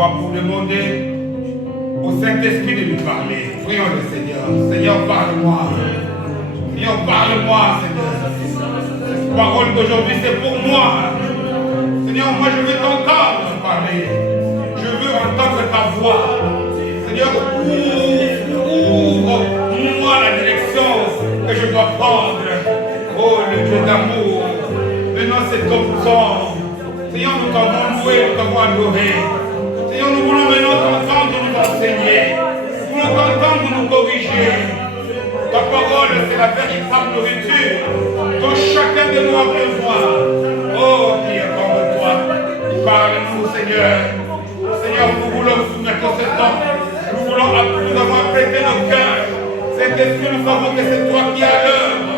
Pour demander au Saint-Esprit de nous parler. Prions le Seigneur. Seigneur, parle-moi. Seigneur, parle-moi, Seigneur. Cette parole d'aujourd'hui, c'est pour moi. Seigneur, moi, je veux t'entendre parler. Je veux entendre ta voix. Seigneur, ouvre-moi la direction que je dois prendre. Oh, le Dieu d'amour. Maintenant, c'est ton temps. Seigneur, nous t'avons loué, nous t'avons adoré. Seigneur, nous voulons maintenant t'entendre nous enseigner. Nous voulons t'entendre nous corriger. Ta parole, c'est la véritable nourriture dont chacun de nous a besoin. Oh, qui est comme toi. Parle-nous, Seigneur. Seigneur, nous voulons soumettre ce temps. Nous voulons, nous avons prêté nos cœurs. Saint-Esprit, nous savons que c'est toi qui as l'œuvre.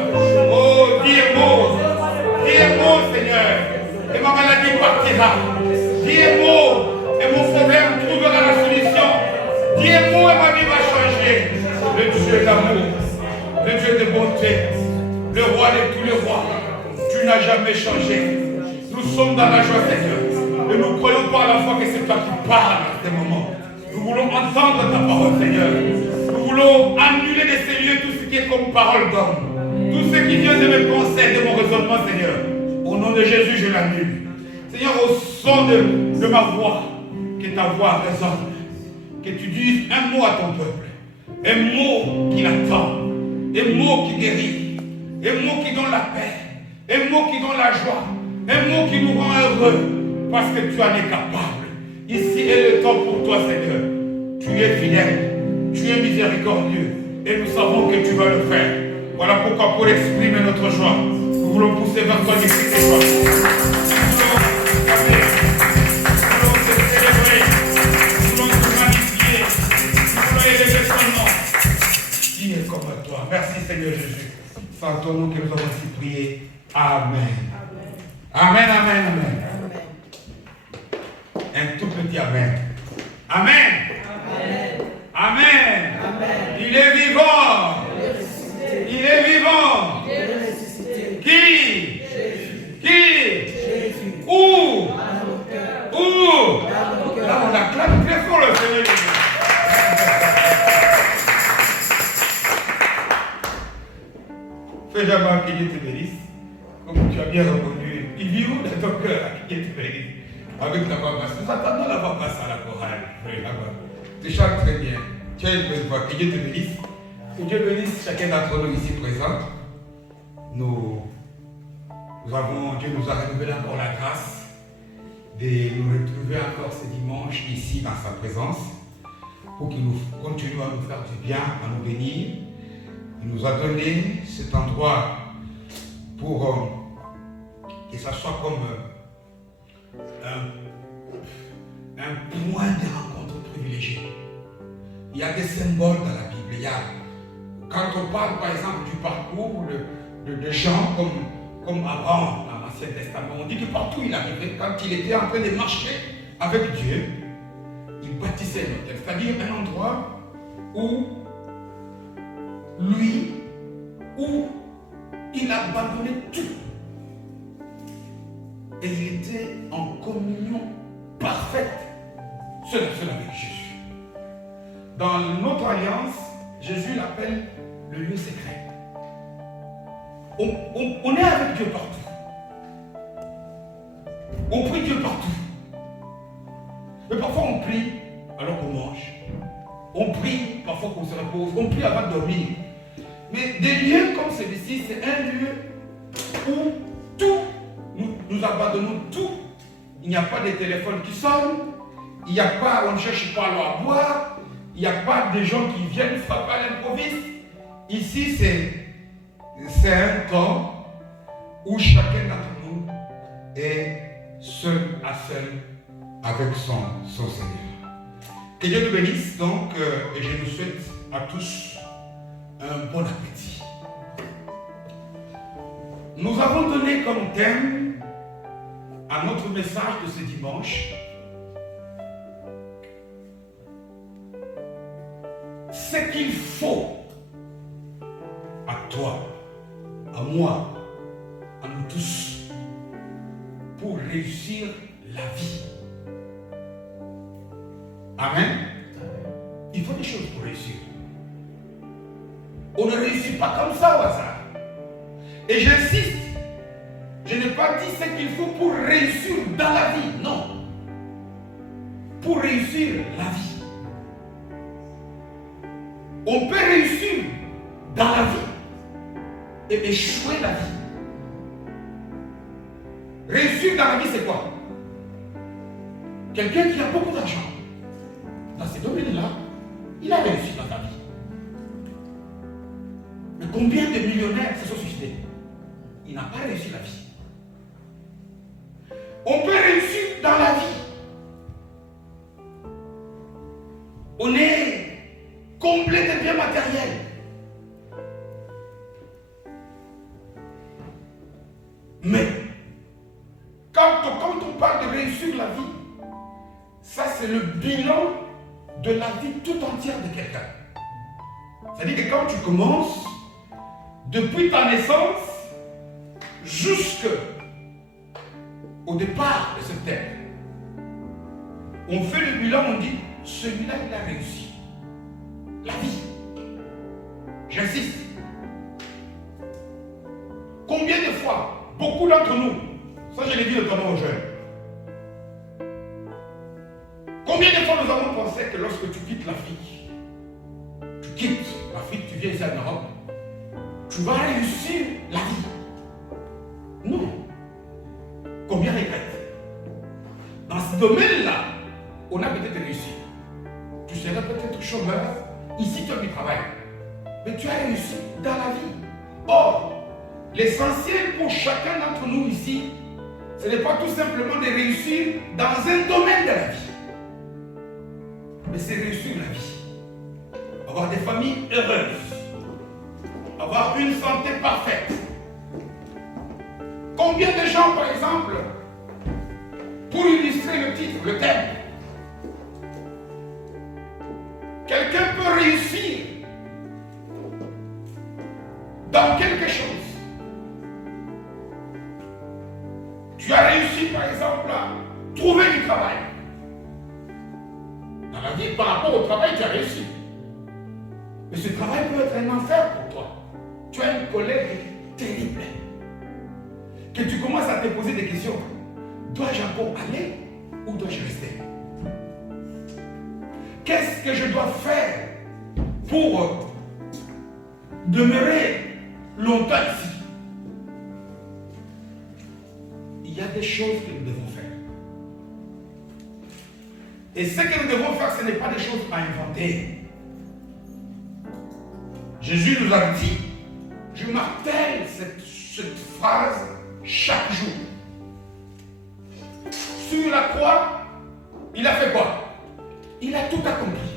Oh, dis un mot. Dis un mot, Seigneur. Et ma maladie partira. Dis un mot. Et mon problème trouvera la solution. Dis un mot et ma vie va changer. Le Dieu d'amour, le Dieu de bonté, le roi de tous les rois. Tu n'as jamais changé. Nous sommes dans la joie, Seigneur. Et nous croyons par la foi que c'est toi qui parles à ce moment. Nous voulons entendre ta parole, Seigneur. Nous voulons annuler de ces lieux tout ce qui est comme parole d'homme. Tout ce qui vient de mes pensées, de mon raisonnement, Seigneur. Au nom de Jésus, je l'annule. Seigneur, au son de ma voix, que ta voix résonne, que tu dises un mot à ton peuple, un mot qui l'attend, un mot qui guérit, un mot qui donne la paix, un mot qui donne la joie, un mot qui nous rend heureux, parce que tu en es capable. Ici est le temps pour toi, Seigneur. Tu es fidèle, tu es miséricordieux, et nous savons que tu vas le faire. Voilà pourquoi, pour exprimer notre joie, nous voulons pousser vers toi d'ici tes joies. Merci Seigneur Jésus. C'est en ton nom que nous avons ainsi prié. Amen. Amen, amen, amen. Un tout petit amen. Amen. Amen. Amen. Amen. Il est vivant. Il est vivant. Qui? Qui? Où? Où? Là, on acclame très fort le Seigneur Jésus. Fais jamais que Dieu te bénisse. Comme tu as bien répondu, il vit où dans ton cœur, que Dieu te bénisse. Avec la voix basse. Nous attendons la voix basse à la chorale. Tu chantes très bien. Tu as une belle voix. Que Dieu te bénisse. Que Dieu bénisse chacun d'entre nous ici présents. Dieu nous a renouvelé encore la grâce de nous retrouver encore ce dimanche ici dans sa présence pour qu'il nous continue à nous faire du bien, à nous bénir. Il nous a donné cet endroit pour que ça soit comme un point de rencontre privilégié. Il y a des symboles dans la Bible. Quand on parle par exemple du parcours de gens comme Abraham dans l'Ancien Testament, on dit que partout il arrivait, quand il était en train de marcher avec Dieu, il bâtissait un hôtel, c'est-à-dire un endroit où il a abandonné tout. Et il était en communion parfaite, seul avec Jésus. Dans notre alliance, Jésus l'appelle le lieu secret. On est avec Dieu partout. On prie Dieu partout. Mais parfois on prie alors qu'on mange. On prie parfois qu'on se repose. On prie avant de dormir. Mais des lieux comme celui-ci, c'est un lieu où tout, nous abandonnons tout. Il n'y a pas de téléphone qui sonne. Il n'y a pas, on ne cherche pas l'eau à boire. Il n'y a pas de gens qui viennent frapper à l'improviste. Ici, c'est un temps où chacun d'entre nous est seul à seul avec son Seigneur. Que Dieu nous bénisse donc et je nous souhaite à tous un bon appétit. Nous avons donné comme thème à notre message de ce dimanche ce qu'il faut à toi, à moi, à nous tous pour réussir la vie. Amen. Il faut des choses pour réussir. On ne réussit pas comme ça au hasard. Et j'insiste, je n'ai pas dit ce qu'il faut pour réussir dans la vie, non. Pour réussir la vie. On peut réussir dans la vie et échouer la vie. Réussir dans la vie, c'est quoi? Quelqu'un qui a beaucoup d'argent. Dans ces domaines-là, il a réussi dans sa vie. Mais combien de millionnaires se sont suicidés? Il n'a pas réussi la vie. On peut réussir dans la vie. On est comblé de biens matériels. Mais quand on parle de réussir la vie, ça c'est le bilan de la vie tout entière de quelqu'un. C'est-à-dire que quand tu commences, depuis ta naissance jusqu'au départ de cette terre, on fait le bilan, on dit, celui-là il a réussi. La vie. J'insiste. Combien de fois, beaucoup d'entre nous, ça je l'ai dit notamment aux jeunes, combien de fois nous avons pensé que lorsque tu quittes l'Afrique, tu viens ici en Europe, tu vas réussir la vie. Non. Combien regrettent? Dans ce domaine-là, on a peut-être réussi. Tu serais peut-être chômeur, ici tu as du travail, mais tu as réussi dans la vie. Or, l'essentiel pour chacun d'entre nous ici, ce n'est pas tout simplement de réussir dans un domaine de la vie, mais c'est réussir la vie. Avoir des familles heureuses, avoir une santé parfaite. Combien de gens, par exemple, pour illustrer le titre, le thème, quelqu'un peut réussir dans quelque chose. Tu as réussi, par exemple, à trouver du travail. Dans la vie, par rapport au travail, tu as réussi. Mais ce travail peut être un enfer pour toi. Tu as une collègue terrible. Que tu commences à te poser des questions. Dois-je encore aller ou dois-je rester? Qu'est-ce que je dois faire pour demeurer longtemps ici? Il y a des choses que nous devons faire. Et ce que nous devons faire, ce n'est pas des choses à inventer. Jésus nous a dit, je martèle cette phrase chaque jour. Sur la croix, il a fait quoi? Il a tout accompli.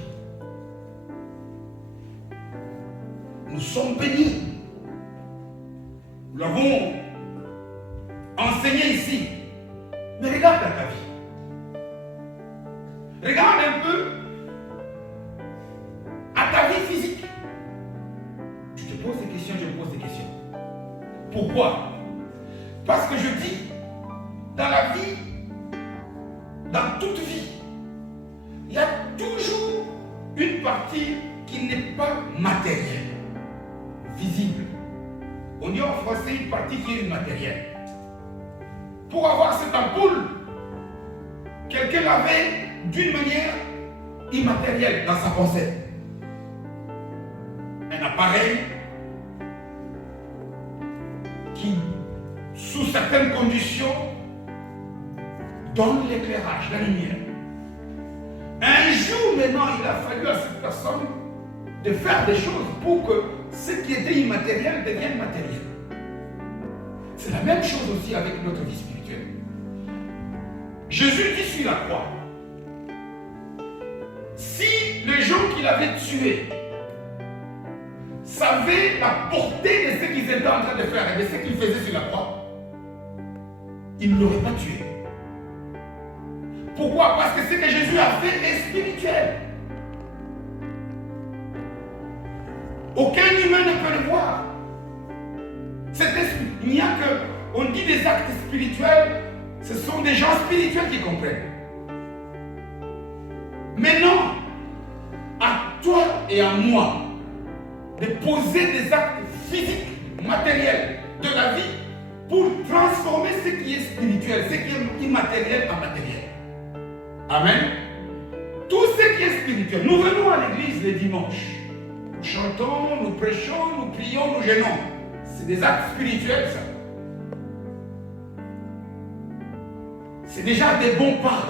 Nous sommes bénis. Nous l'avons enseigné ici. Mais regarde dans ta vie. Regarde un peu à ta vie physique. Tu te poses des questions, je me pose des questions. Pourquoi? Parce que je dis, dans la vie, dans toute vie, il y a toujours une partie qui n'est pas matérielle, visible. On dit en français une partie qui est immatérielle. Pour avoir cette ampoule, quelqu'un l'avait d'une manière immatérielle dans sa pensée. Un appareil qui, sous certaines conditions, donne l'éclairage, la lumière. Un jour maintenant, il a fallu à cette personne de faire des choses pour que ce qui était immatériel devient matériel. C'est la même chose aussi avec notre vie spirituelle. Jésus dit sur la croix, si les gens qu'il avait tués savaient la portée de ce qu'ils étaient en train de faire et de ce qu'ils faisaient sur la croix, ils ne l'auraient pas tué. Pourquoi? Parce que ce que Jésus a fait est spirituel. Aucun humain ne peut le voir. Il n'y a que, on dit des actes spirituels, ce sont des gens spirituels qui comprennent. Mais non, à toi et à moi, de poser des actes physiques, matériels de la vie pour transformer ce qui est spirituel, ce qui est immatériel en matériel. Amen. Tout ce qui est spirituel. Nous venons à l'église les dimanches. Nous chantons, nous prêchons, nous prions, nous jeûnons. C'est des actes spirituels, ça. C'est déjà des bons pas.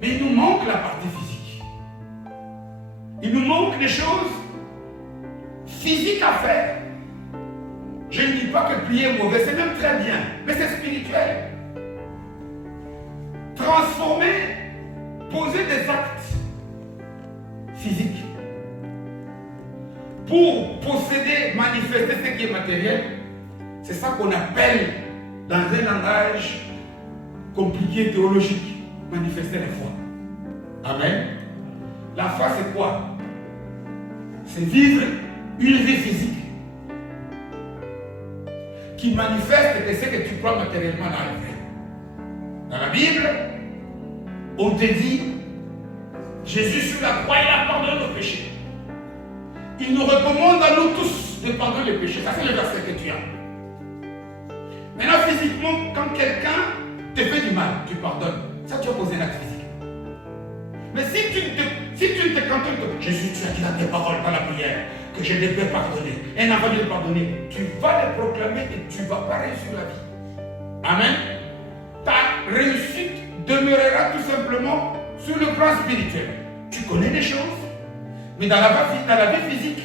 Mais il nous manque la partie physique. Il nous manque des choses physiques à faire. Je ne dis pas que prier est mauvais, c'est même très bien, mais c'est spirituel. Transformer, poser des actes physiques pour posséder, manifester ce qui est matériel, c'est ça qu'on appelle, dans un langage compliqué, théologique, manifester la foi. Amen. La foi, c'est quoi? C'est vivre une vie physique qui manifeste que ce que tu crois matériellement dans la vie. Dans la Bible, on te dit, Jésus sur la croix, il a pardonné nos péchés. Il nous recommande à nous tous de pardonner les péchés. Ça, c'est le verset que tu as. Maintenant, physiquement, quand quelqu'un te fait du mal, tu pardonnes. Ça, tu as posé un acte physique. Mais si tu ne te cantonnes que Jésus, tu as dit dans tes paroles, dans la prière, que je devais pardonner, et n'a pas dû le pardonner, tu vas le proclamer et tu ne vas pas réussir la vie. Amen. Ta réussite demeurera tout simplement sur le plan spirituel. Tu connais des choses, mais dans la vie physique,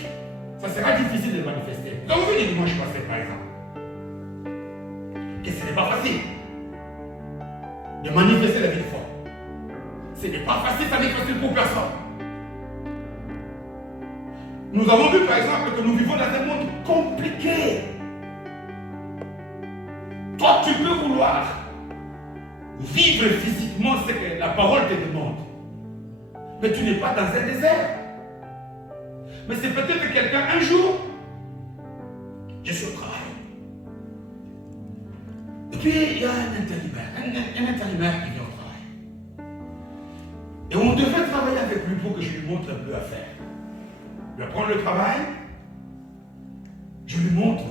ça sera difficile de manifester. Donc, vous dites dimanche passé, par exemple, que ce n'est pas facile de manifester la vie de foi. Ce n'est pas facile, ça n'est facile pour personne. Nous avons vu par exemple que nous vivons dans un monde compliqué. Toi, tu peux vouloir vivre physiquement ce que la parole te demande. Mais tu n'es pas dans un désert. Mais c'est peut-être quelqu'un, un jour, je suis au travail. Et puis il y a un intérimaire qui vient au travail. Et on devait travailler avec lui pour que je lui montre un peu à faire. Je vais prendre le travail, je lui montre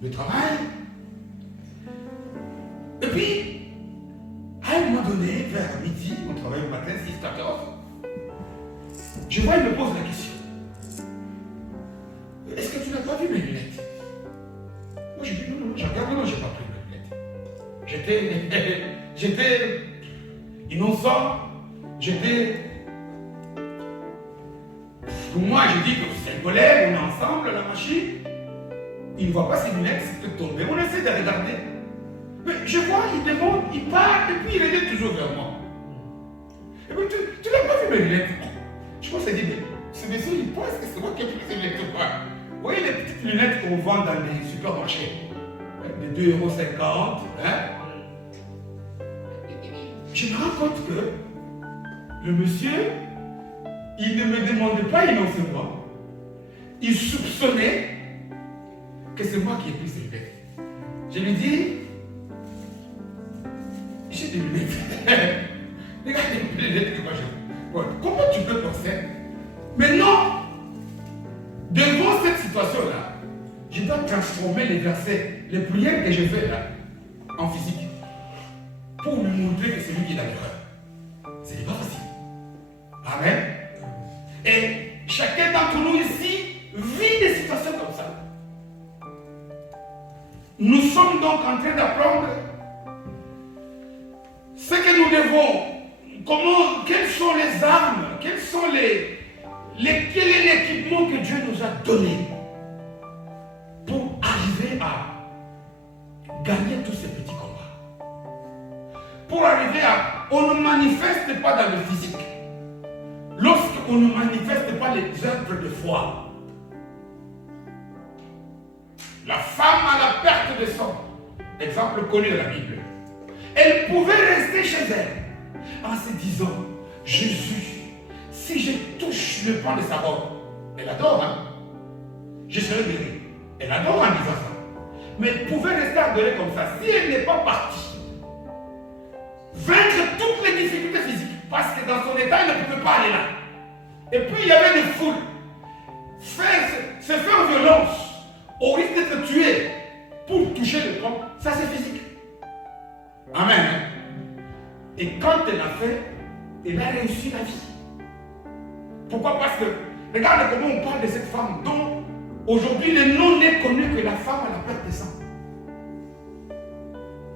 le travail, et puis, à un moment donné, vers midi, on travaille le matin, 6-14, je vois, il me pose la question. Est-ce que tu n'as pas vu mes lunettes? Moi, je dis non, je regarde, non, je n'ai pas pris mes lunettes. J'étais innocent, pour moi, je dis que c'est un collègue, on est ensemble à la machine. Il ne voit pas ses lunettes, c'est peut-être tombé. On essaie de regarder. Mais je vois, il demande, il part, et puis il regarde toujours vers moi. Et puis, tu n'as pas vu mes lunettes? Je pense qu'il dit, ce monsieur, il pense que c'est moi qui ai pris ses lunettes ou pas. Vous voyez les petites lunettes qu'on vend dans les supermarchés, de 2,50 €, hein? Je me rends compte que le monsieur, il ne me demandait pas innocemment. Il soupçonnait que c'est moi qui ai pris ses lunettes. Je lui dis, j'ai des lunettes. Regarde les lunettes que moi j'ai. Ouais. Comment tu peux penser? Mais non! Devant cette situation-là, je dois transformer les versets, les prières que je fais là, en physique. Pour lui montrer que c'est lui qui est dans l'erreur. Ce n'est pas facile. Amen. Et chacun d'entre nous ici vit des situations comme ça. Nous sommes donc en train d'apprendre ce que nous devons, quelles sont les armes, quelles sont les Quel est l'équipement que Dieu nous a donné pour arriver à gagner tous ces petits combats? Pour arriver à... On ne manifeste pas dans le physique lorsqu'on ne manifeste pas les œuvres de foi. La femme à la perte de sang, exemple connu de la Bible, elle pouvait rester chez elle en se disant, Jésus, si je touche le pan de sa robe, elle adore, hein? Je serai guérie. Elle adore en disant ça. Mais elle pouvait rester adorée comme ça. Si elle n'est pas partie, vaincre toutes les difficultés physiques, parce que dans son état, elle ne pouvait pas aller là. Et puis il y avait des foules. Se faire violence, au risque d'être tué pour toucher le pan, ça c'est physique. Amen. Et quand elle a fait, elle a réussi la vie. Pourquoi? Parce que, regarde comment on parle de cette femme dont aujourd'hui le nom n'est connu que la femme à la perte de sang.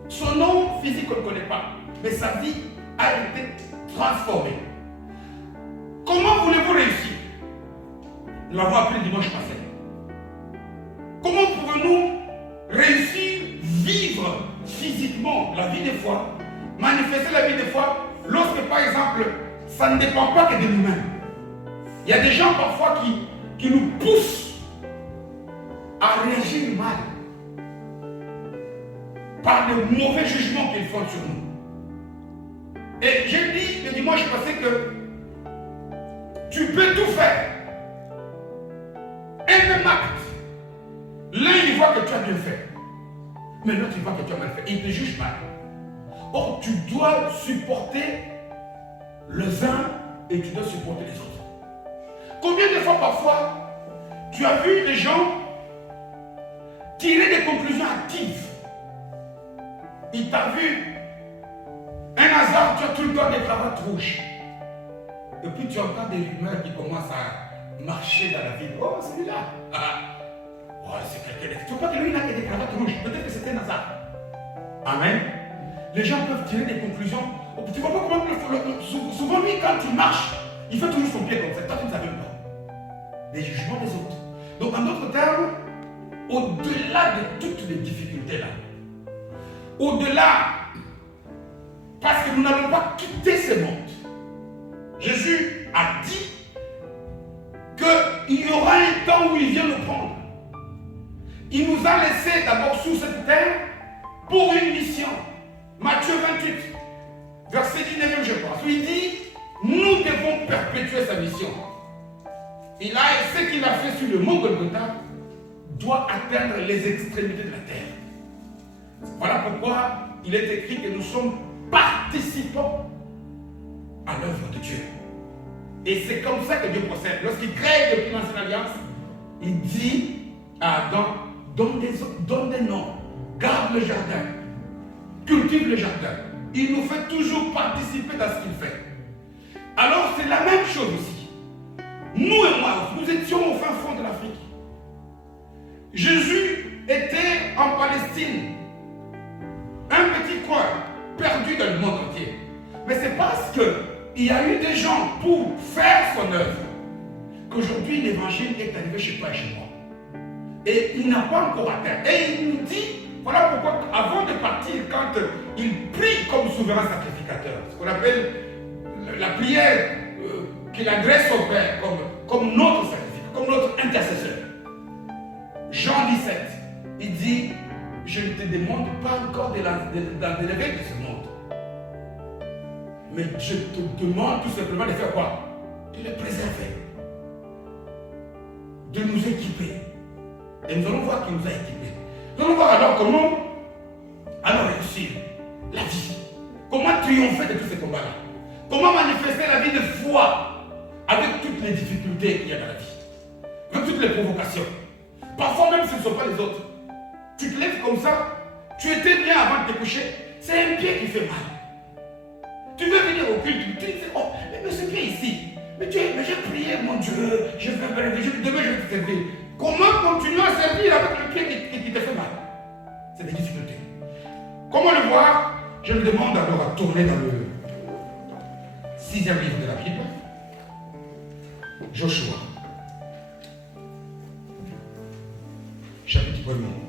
Son nom physique on ne connaît pas, mais sa vie a été transformée. Comment voulez-vous réussir? Nous l'avons appris dimanche passé. Comment pouvons-nous réussir, vivre physiquement la vie de foi, manifester la vie de foi, lorsque par exemple, ça ne dépend pas que de nous-mêmes? Il y a des gens parfois qui nous poussent à réagir mal par le mauvais jugement qu'ils font sur nous. Et j'ai dit le dimanche passé que tu peux tout faire. Un même acte. L'un il voit que tu as bien fait, mais l'autre il voit que tu as mal fait. Il te juge mal. Or tu dois supporter les uns et tu dois supporter les autres. Combien de fois parfois tu as vu des gens tirer des conclusions hâtives? Il t'a vu un hasard, tu as tout le temps des cravates rouges. Et puis tu entends des rumeurs qui commencent à marcher dans la ville. Oh, celui-là. Oh, c'est quelqu'un. Tu ne vois pas que lui, il n'a que des cravates rouges. Peut-être que c'était un hasard. Amen. Les gens peuvent tirer des conclusions. Tu ne vois pas comment souvent lui, quand il marche, il fait toujours son pied comme ça. Toi, tu ne savais pas. Des jugements des autres. Donc, en d'autres termes, au-delà de toutes les difficultés là, au-delà, parce que nous n'allons pas quitter ce monde. Jésus a dit qu'il y aura un temps où il vient nous prendre. Il nous a laissé d'abord sur cette terre pour une mission. Matthieu 28, verset 19, je pense, où il dit, nous devons perpétuer sa mission. Ce qu'il a fait sur le mont Golgotha doit atteindre les extrémités de la terre. Voilà pourquoi il est écrit que nous sommes participants à l'œuvre de Dieu. Et c'est comme ça que Dieu procède. Lorsqu'il crée depuis l'ancienne alliance, il dit à Adam, donne des noms, garde le jardin, cultive le jardin. Il nous fait toujours participer dans ce qu'il fait. Alors c'est la même chose aussi. Nous et moi, nous étions au fin fond de l'Afrique. Jésus était en Palestine, un petit coin perdu dans le monde entier. Mais c'est parce qu'il y a eu des gens pour faire son œuvre qu'aujourd'hui l'évangile est arrivé chez toi et chez moi. Et il n'a pas encore atteint. Et il nous dit, voilà pourquoi avant de partir, quand il prie comme souverain sacrificateur, ce qu'on appelle la prière qu'il adresse au Père comme notre sacrificateur, comme notre intercesseur. Jean 17, il dit, je ne te demande pas encore d'élever de ce monde. Mais je te demande tout simplement de faire quoi? De le préserver. De nous équiper. Et nous allons voir qu'il nous a équipés. Nous allons voir alors comment réussir la vie. Comment triompher de tous ces combats-là. Comment manifester la vie de foi avec toutes les difficultés qu'il y a dans la vie. Avec toutes les provocations. Parfois même ce ne sont pas les autres. Tu te lèves comme ça, tu étais bien avant de te coucher, c'est un pied qui fait mal. Tu veux venir au culte, tu dis, oh, mais ce pied ici, mais j'ai prié, mon Dieu, demain je vais te servir. Comment continuer à servir avec le pied qui te fait mal? C'est des difficultés. Comment le voir? Je me demande alors à tourner dans le 6e livre de la Bible. Joshua, chapitre 1er.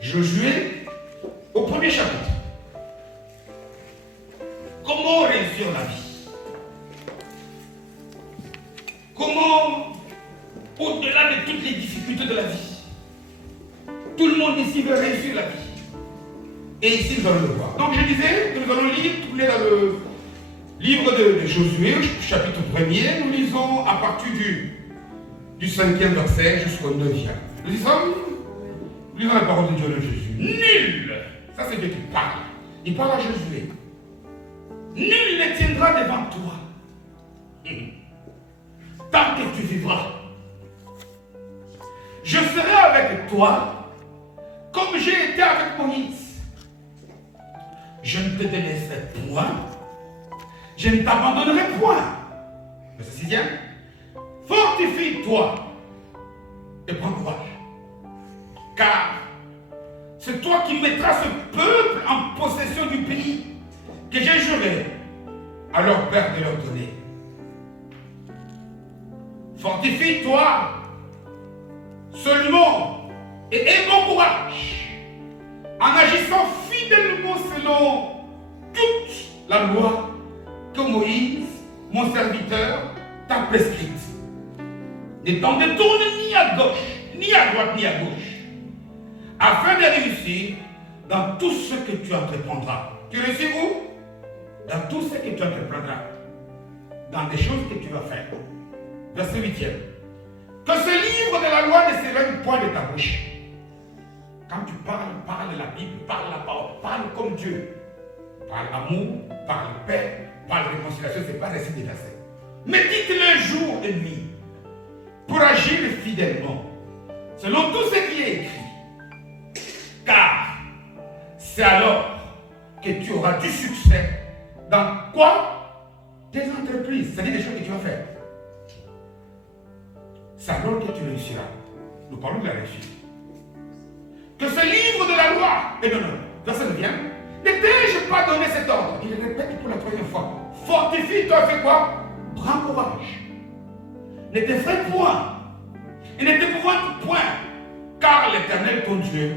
Josué, au premier chapitre. Comment réussir la vie? Comment, au-delà de toutes les difficultés de la vie, tout le monde ici veut réussir la vie. Et ici, nous allons le voir. Donc, je disais que nous allons tourner dans le livre de Josué, chapitre 1er. Nous lisons à partir du 5e verset jusqu'au 9e. Nous lisons la parole de Dieu de Jésus. Nul, ça c'est Dieu qui parle. Il parle à Josué. Nul ne tiendra devant toi tant que tu vivras. Je serai avec toi comme j'ai été avec Moïse. Je ne te délaisserai point. Je ne t'abandonnerai point. Verset 6e. Fortifie-toi et prends courage. Car c'est toi qui mettras ce peuple en possession du pays que j'ai juré à leur père de leur donner. Fortifie-toi seulement et aie bon courage en agissant fidèlement selon toute la loi que Moïse, mon serviteur, t'a prescrite. Ne t'en détourne ni à gauche, ni à droite, ni à gauche, afin de réussir dans tout ce que tu entreprendras. Tu réussis où? Dans tout ce que tu entreprendras. Dans des choses que tu vas faire. Verset 8e. Que ce livre de la loi ne s'éloigne point de ta bouche. Quand tu parles, parle la Bible, parle la parole, parle comme Dieu. Parle amour, parle paix, parle réconciliation, ce n'est pas récit des versets. Médite-le jour et nuit pour agir fidèlement, selon tout ce qui est écrit. Car c'est alors que tu auras du succès dans quoi? Tes entreprises, c'est-à-dire des choses que tu vas faire. C'est alors que tu réussiras. Nous parlons de la réussite. Que ce livre de la loi, et non, verset 9e, ne t'ai-je pas donné cet ordre? Il le répète pour la troisième fois. Fortifie-toi, fais quoi? Prends courage. Ne t'effraie point et ne t'épouvante point, car l'Éternel ton Dieu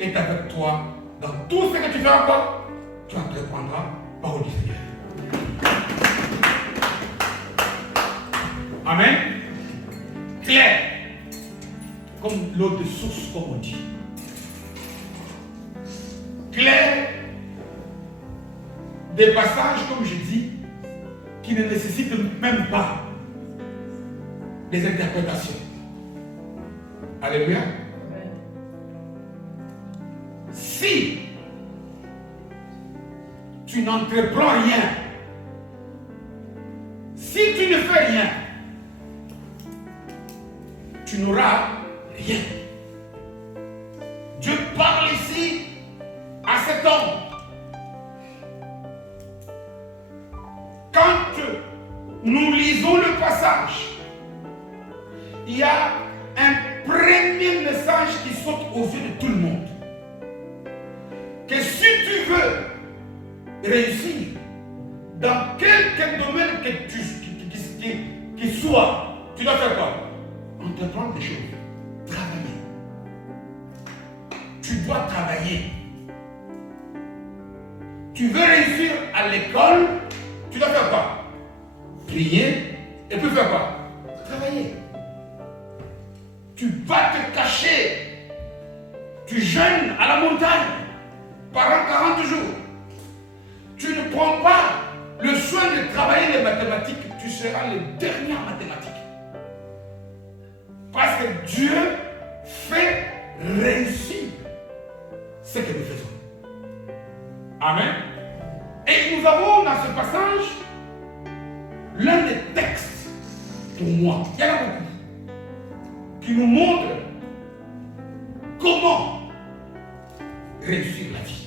est avec toi dans tout ce que tu feras quoi? Tu entreprendras par le Seigneur. Amen. Clair, comme l'eau de source, comme on dit. Clair, des passages, comme je dis, qui ne nécessitent même pas des interprétations. Alléluia. Si tu n'entreprends rien, si tu ne fais rien, tu n'auras rien. Dieu parle ici à cet homme. Quand nous lisons le passage, il y a un premier message qui saute aux yeux de tout le monde. Que si tu veux réussir dans quelque domaine que qui soit, tu dois faire quoi? Entreprendre des choses. Travailler. Tu dois travailler. Tu veux réussir à l'école, tu dois faire quoi? Prier et puis faire quoi? Travailler. Tu vas te cacher. Tu jeûnes à la montagne pendant 40 jours. Tu ne prends pas le soin de travailler les mathématiques, tu seras le dernier en mathématiques. Parce que Dieu fait réussir ce que nous faisons. Amen. Et nous avons dans ce passage l'un des textes, pour moi, il y en a beaucoup, qui nous montre comment réussir la vie.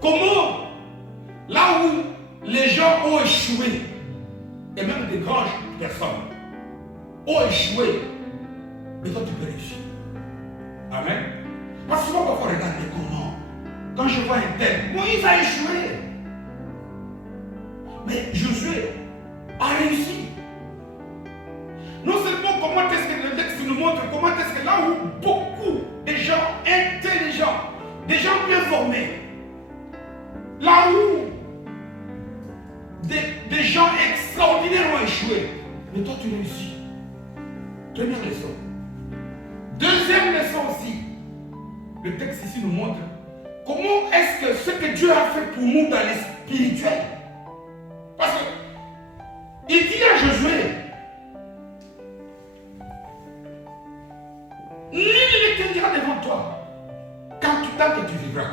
Comment, là où les gens ont échoué, et même des grandes personnes ont échoué, mais toi tu peux réussir. Amen. Parce que souvent, parfois, regardez comment. Quand je vois un tel, Moïse a échoué. Mais Josué a réussi. Non seulement comment est-ce que le texte nous montre, comment est-ce que là où beaucoup de gens intelligents, des gens bien formés, là où des gens extraordinaires ont échoué, mais toi tu réussis. Première leçon. Deuxième leçon aussi, le texte ici nous montre comment est-ce que ce que Dieu a fait pour nous dans les spirituels. Parce que il dit à Josué, nul ne t'aidera devant toi tant que tu vivras.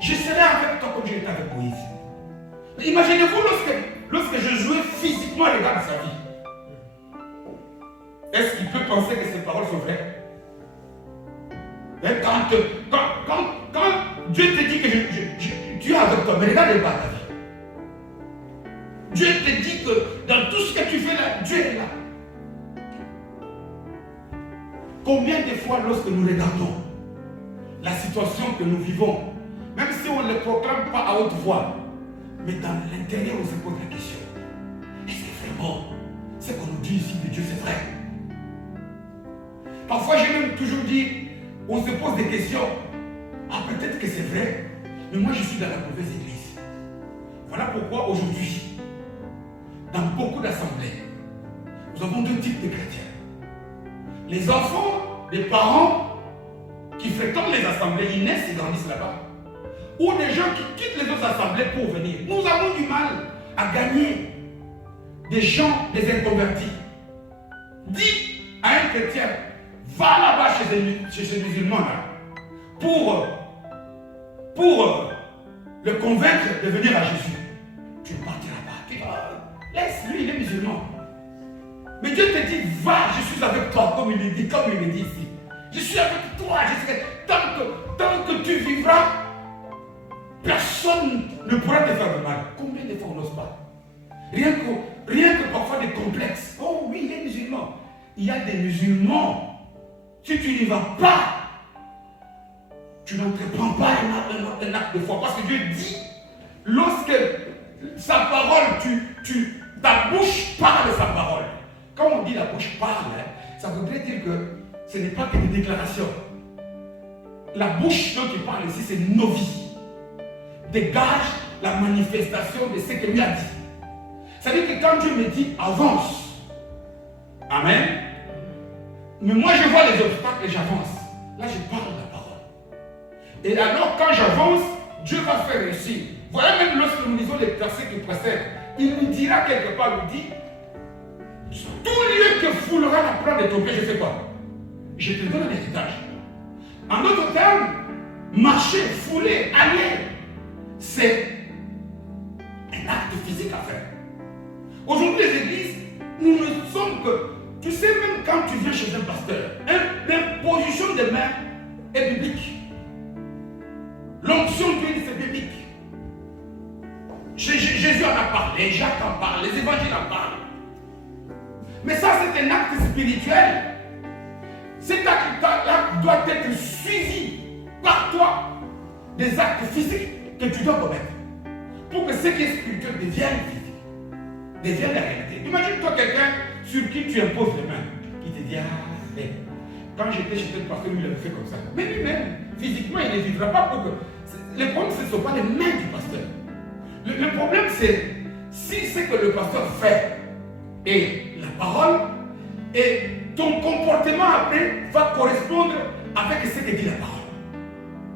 Je serai avec toi comme j'ai été avec Moïse. Imaginez-vous lorsque Josué physiquement regarde sa vie. Est-ce qu'il peut penser que ces paroles sont vraies? Quand Dieu te dit que tu es avec toi, mais regarde pas ta vie. Dieu te dit que dans tout ce que tu fais là, Dieu est là. Combien de fois lorsque nous regardons la situation que nous vivons, même si on ne le proclame pas à haute voix, mais dans l'intérieur on se pose la question, est-ce que vraiment ce qu'on nous dit ici de Dieu c'est vrai? Parfois j'ai même toujours dit, on se pose des questions, ah peut-être que c'est vrai, mais moi je suis dans la mauvaise église. Voilà pourquoi aujourd'hui, dans beaucoup d'assemblées, nous avons deux types de chrétiens. Les enfants des parents qui fréquentent les assemblées, ils naissent et grandissent là-bas. Ou des gens qui quittent les autres assemblées pour venir. Nous avons du mal à gagner des gens, des inconvertis. Dis à un chrétien, va là-bas chez ces musulmans-là pour le convaincre de venir à Jésus. Tu ne partiras pas. Laisse-lui, il est musulman. Mais Dieu te dit, va, je suis avec toi, comme il dit ici. Je suis avec toi, tant que tu vivras, personne ne pourra te faire de mal. Combien de fois on n'ose pas? Rien que parfois des complexes. Oh oui, il est musulman. Il y a des musulmans. Si tu n'y vas pas, tu n'entreprends pas un acte de foi. Parce que Dieu dit, lorsque sa parole, ta bouche parle sa parole. Quand on dit la bouche parle, ça voudrait dire que ce n'est pas que des déclarations. La bouche dont il parle ici, c'est nos vies. Dégage la manifestation de ce que lui a dit. C'est-à-dire que quand Dieu me dit avance, amen. Mais moi je vois les obstacles et j'avance. Là je parle la parole. Et alors quand j'avance, Dieu va faire réussir. Voilà même lorsque nous lisons les versets qui précèdent, il nous dira quelque part, il dit, tout lieu que foulera la plante de ton pied, je sais quoi? Je te donne un héritage. En d'autres termes, marcher, fouler, aller, c'est un acte physique à faire. Aujourd'hui, les églises, nous ne sommes que, tu sais, même quand tu viens chez un pasteur, l'imposition des mains est biblique. L'onction de Dieu, c'est biblique. Jésus en a parlé, Jacques en parle, les évangiles en parlent. Mais ça, c'est un acte spirituel. Cet acte-là doit être suivi par toi des actes physiques que tu dois commettre pour que ce qui est spirituel devienne physique, devienne la réalité. Imagine-toi quelqu'un sur qui tu imposes les mains, qui te dit, ah, quand j'étais chez tel pasteur, lui, il avait fait comme ça. Mais lui-même, physiquement, il ne vivra pas pour que... Le problème, ce ne sont pas les mains du pasteur. Le problème, c'est si c'est que le pasteur fait et la parole et ton comportement après va correspondre avec ce que dit la parole.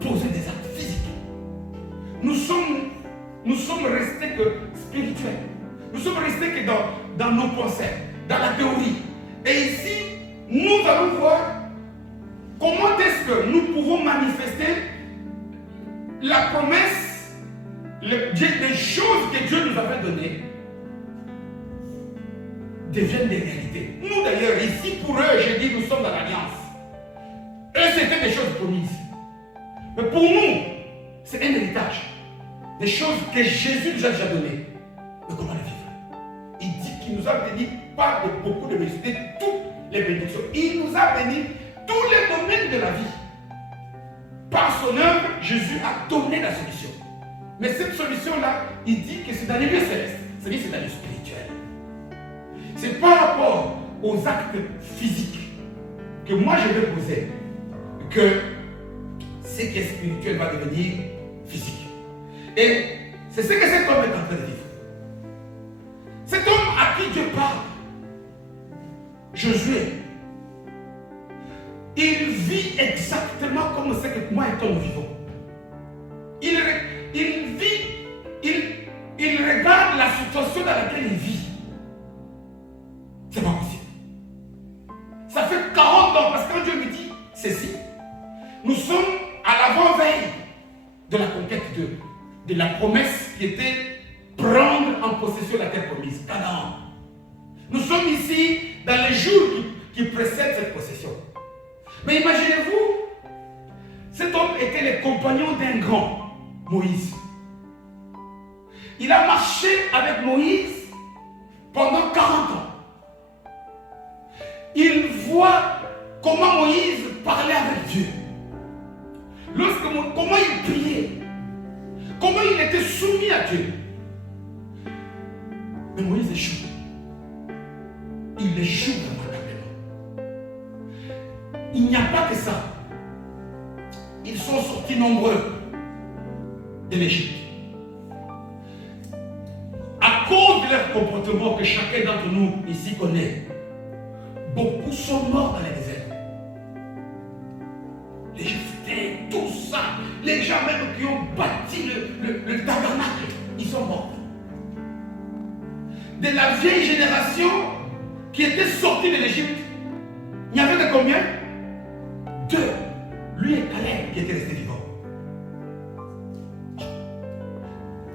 Poser des actes physiques. Nous sommes restés que spirituels. Nous sommes restés que dans nos pensées, dans la théorie. Et ici, nous allons voir comment est-ce que nous pouvons manifester la promesse, les choses que Dieu nous avait données deviennent des réalités. Nous d'ailleurs, ici pour eux, j'ai dit, nous sommes dans l'alliance. Eux, c'était des choses promises. Mais pour nous, c'est un héritage. Des choses que Jésus nous a déjà données. Mais comment les vivre? Il dit qu'il nous a bénis pas de beaucoup de bénédictions, de toutes les bénédictions. Il nous a bénis, tous les domaines de la vie. Par son œuvre, Jésus a donné la solution. Mais cette solution-là, il dit que c'est dans les lieux célestes. C'est-à-dire que c'est dans le spirituel. C'est par rapport aux actes physiques que moi je vais poser que ce qui est spirituel va devenir physique. Et c'est ce que cet homme est en train de vivre. Cet homme à qui Dieu parle, Josué, il vit exactement comme ce que moi et toi nous vivons. Il regarde la situation dans laquelle il vit. C'est pas possible. Ça fait 40 ans, parce que quand Dieu me dit ceci, nous sommes à l'avant-veille de la conquête de la promesse qui était prendre en possession la terre promise, Canaan. Nous sommes ici dans les jours qui précèdent cette possession. Mais imaginez-vous, cet homme était le compagnon d'un grand, Moïse. Il a marché avec Moïse pendant 40 ans. Il voit comment Moïse parlait avec Dieu. Comment il priait. Comment il était soumis à Dieu. Mais Moïse échoue. Il échoue remarquablement. Il n'y a pas que ça. Ils sont sortis nombreux de l'Égypte. À cause de leur comportement que chacun d'entre nous ici connaît, beaucoup sont morts dans les déserts. Les Égyptiens, tout ça, les gens même qui ont bâti le tabernacle, ils sont morts. De la vieille génération qui était sortie de l'Égypte, il y avait que combien? 2. Lui et Caleb qui étaient restés vivants.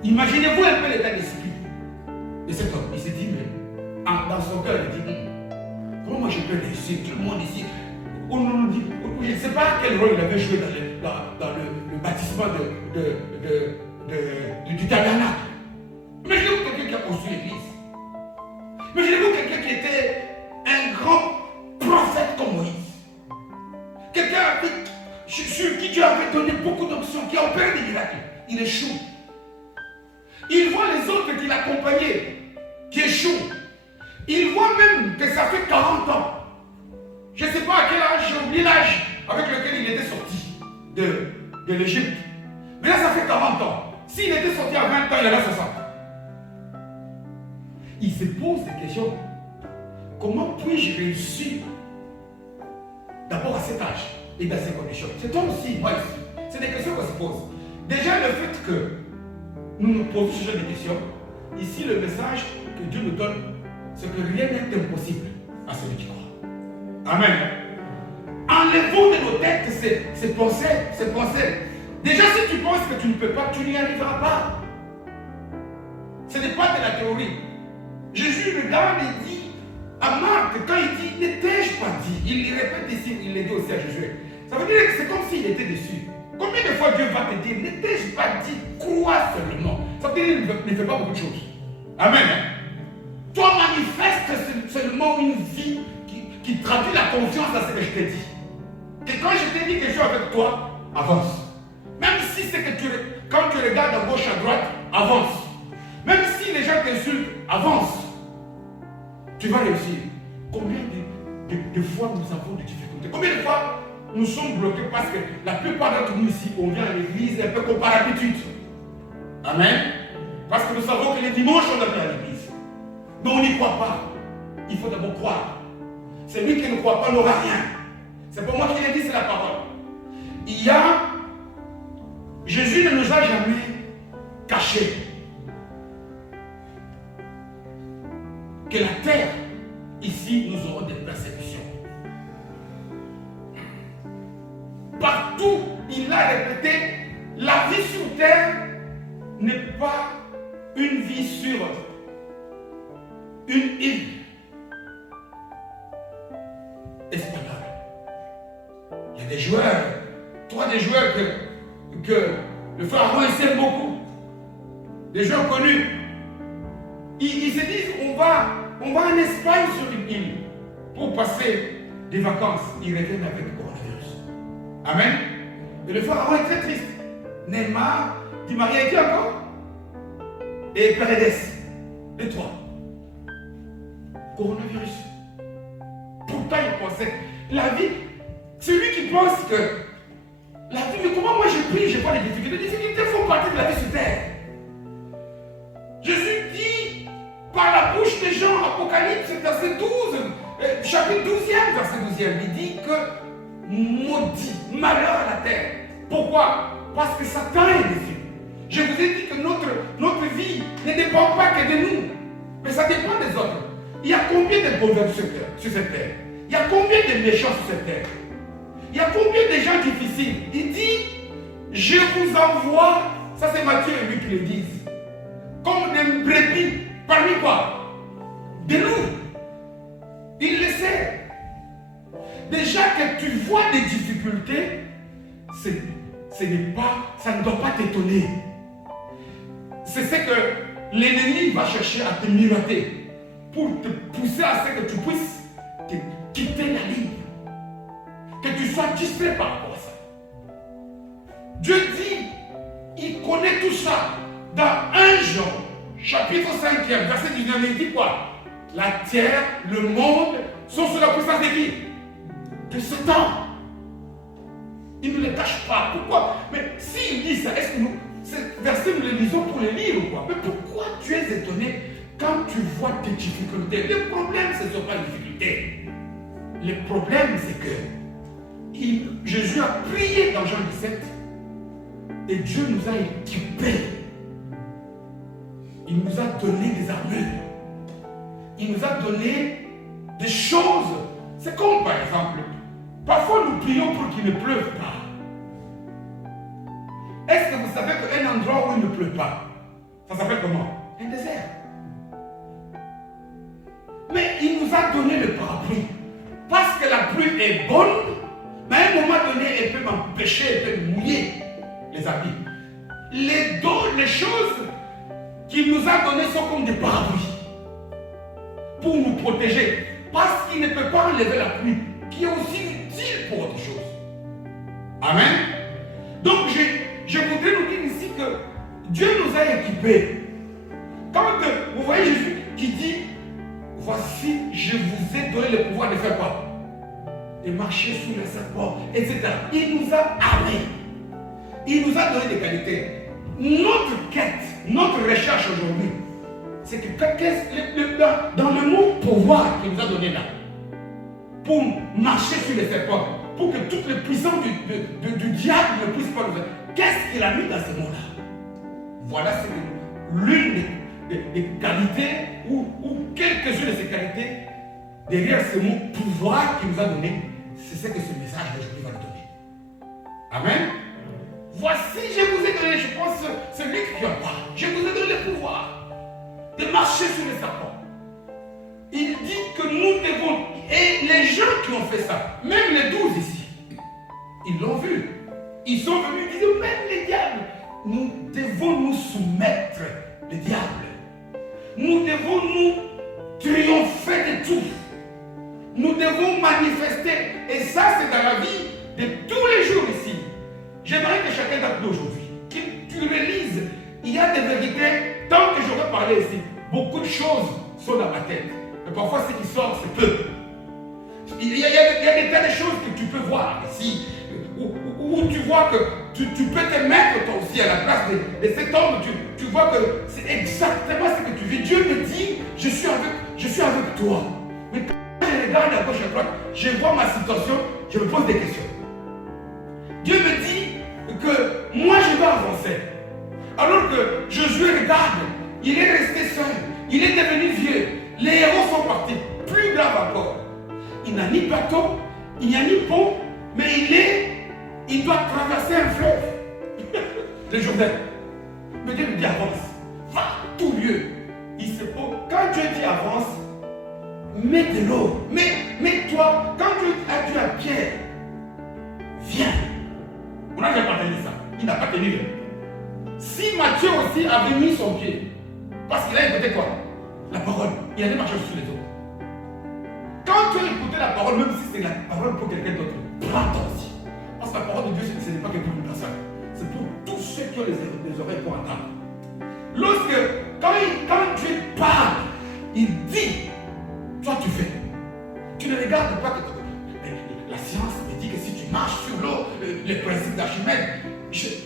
Imaginez-vous un peu l'état d'esprit de cet homme. Il s'est dit, mais dans son cœur, il dit, comment moi je peux réussir? Tout le monde ici. Je ne sais pas quel rôle il avait joué dans le bâtissement du tabernacle. Imaginez-vous quelqu'un qui a construit l'église. Imaginez-vous quelqu'un qui était un grand prophète comme Moïse. Quelqu'un sur qui Dieu avait donné beaucoup d'options, qui a opéré des miracles. Il échoue. Il voit les autres qui l'accompagnaient, qui échouent. Il voit même que ça fait 40 ans. Je ne sais pas à quel âge, j'ai oublié l'âge avec lequel il était sorti de l'Égypte. Mais là, ça fait 40 ans. S'il était sorti à 20 ans, il avait 60. Il se pose des questions. Comment puis-je réussir d'abord à cet âge et dans ces conditions? C'est toi aussi, moi ici. C'est des questions qu'on se pose. Déjà, le fait que nous nous posons ce genre de questions, ici, le message que Dieu nous donne, c'est que rien n'est impossible à celui qui croit. Amen. Enlevons de nos têtes ces pensées. Déjà, si tu penses que tu ne peux pas, tu n'y arriveras pas. Ce n'est pas de la théorie. Jésus regarde et dit à Marc, quand il dit, n'étais-je pas dit? Il le répète ici, il le dit aussi à Jésus. Ça veut dire que c'est comme s'il était déçu. Combien de fois Dieu va te dire, n'étais-je pas dit, crois seulement? Ça veut dire qu'il ne fait pas beaucoup de choses. Amen. Toi, manifeste seulement une vie qui traduit la confiance à ce que je t'ai dit. Et quand je t'ai dit quelque chose avec toi, avance. Même si c'est que quand tu regardes à gauche, à droite, avance. Même si les gens t'insultent, avance. Tu vas réussir. Combien de fois nous avons des difficultés? Combien de fois nous sommes bloqués parce que la plupart d'entre nous ici, on vient à l'église un peu comme par habitude. Amen. Parce que nous savons que les dimanches, on doit venir à l'église. Mais on n'y croit pas. Il faut d'abord croire. Celui qui ne croit pas n'aura rien. C'est pas moi qui l'ai dit, c'est la parole. Jésus ne nous a jamais caché que la terre, ici, nous aurons des persécutions. Partout, il a répété, la vie sur terre n'est pas une vie sur une île espagnole. Il y a des joueurs, des joueurs que le pharaon aime beaucoup. Des joueurs connus. Ils se disent, on va en Espagne sur une île pour passer des vacances. Ils reviennent avec quoi? Amen. Et le pharaon est très triste. Neymar, Di Maria et qui encore? Et Paredes. Les trois. Coronavirus. Pourtant, il pensait. La vie, celui qui pense que la vie, mais comment moi je prie, je vois les difficultés. Les difficultés font partie de la vie sur terre. Jésus dit par la bouche des gens, Apocalypse, verset 12, chapitre 12e, verset 12e, il dit que maudit, malheur à la terre. Pourquoi? Parce que Satan est dessus. Je vous ai dit que notre vie ne dépend pas que de nous, mais ça dépend des autres. Il y a combien de pauvres sur cette terre? Il y a combien de méchants sur cette terre? Il y a combien de gens difficiles? Il dit, je vous envoie, ça c'est Matthieu et Luc qui le disent, comme des brebis, parmi quoi? Des loups. Il le sait. Déjà que tu vois des difficultés, ça ne doit pas t'étonner. C'est ce que l'ennemi va chercher à te miroiter pour te pousser à ce que tu puisses quitter la ligne. Que tu sois distrait par rapport à ça. Dieu dit, il connaît tout ça. Dans 1 Jean, chapitre 5e, verset 19, il dit quoi? La terre, le monde sont sous la puissance de qui? De Satan. Il ne le cache pas. Pourquoi? Mais s'il dit ça, est-ce que nous, ce verset, nous le lisons pour le lire ou quoi? Mais pourquoi tu es étonné quand tu vois tes difficultés? Le problème, ce ne sont pas les difficultés. Le problème, c'est que Jésus a prié dans Jean 17 et Dieu nous a équipés. Il nous a donné des armures. Il nous a donné des choses. C'est comme par exemple, parfois nous prions pour qu'il ne pleuve pas. Est-ce que vous savez qu'un endroit où il ne pleut pas, ça s'appelle comment? Un désert. Mais il nous a donné le parapluie. Parce que la pluie est bonne, mais à un moment donné, elle peut m'empêcher, elle peut mouiller les habits. Les dons, les choses qu'il nous a données sont comme des parapluies pour nous protéger. Parce qu'il ne peut pas enlever la pluie, qui est aussi utile pour autre chose. Amen. Donc je voudrais nous dire ici que Dieu nous a équipés. Quand vous voyez Jésus qui dit, voici, je vous ai donné le pouvoir de faire quoi? De marcher sous les serpents, etc. Il nous a armés. Il nous a donné des qualités. Notre quête, notre recherche aujourd'hui, c'est que dans le mot pouvoir qu'il nous a donné là, pour marcher sur les serpents, pour que toutes les puissances du diable ne puissent pas nous faire. Qu'est-ce qu'il a mis dans ce mot-là? Voilà, c'est l'une des qualités ou quelques-unes de ces qualités. Derrière ce mot pouvoir qu'il nous a donné, c'est ce que ce message d'aujourd'hui va nous donner. Amen. Voici, je vous ai donné, je pense, celui qui en parle. Je vous ai donné le pouvoir de marcher sur les serpents. Il dit que nous devons, et les gens qui ont fait ça, même les 12 ici, ils l'ont vu. Ils sont venus, ils disent, même les diables, nous devons nous soumettre, les diables. Nous devons nous triompher de tout. Nous devons manifester. Et ça, c'est dans la vie de tous les jours ici. J'aimerais que chacun d'entre nous aujourd'hui, qu'il tu réalises, il y a des vérités, tant que j'aurais parlé ici, beaucoup de choses sont dans ma tête. Mais parfois, ce qui sort, c'est peu. Il y a des tas de choses que tu peux voir ici, où tu vois que tu peux te mettre toi aussi à la place de cet homme. Tu vois que c'est exactement ce que tu vis. Dieu me dit, je suis avec toi. Mais quand je regarde à gauche et à droite, je vois ma situation, je me pose des questions. Dieu me dit que moi je vais avancer. Alors que Josué regarde, il est resté seul, il est devenu vieux, les héros sont partis. Plus grave encore, il n'a ni bateau, il n'y a ni pont, mais il doit traverser un fleuve. Le Jourdain. Mais Dieu lui dit avance, va tout lieu. Il se pose. Quand Dieu dit avance, mets de l'eau. Mais toi, quand Dieu a dit à Pierre, viens. On n'a pas tenu ça. Il n'a pas tenu. Si Matthieu aussi avait mis son pied, parce qu'il a écouté quoi? La parole. Il allait marcher sur les eaux. Quand tu as écouté la parole, même si c'est la parole pour quelqu'un d'autre, prends attention. Parce que la parole de Dieu, ce n'est pas que pour une personne. C'est pour tous ceux qui ont les oreilles pour entendre. Quand Dieu parle, il dit, toi tu fais. Tu ne regardes pas que la science me dit que si tu marches sur l'eau, les principes d'Archimède, c'est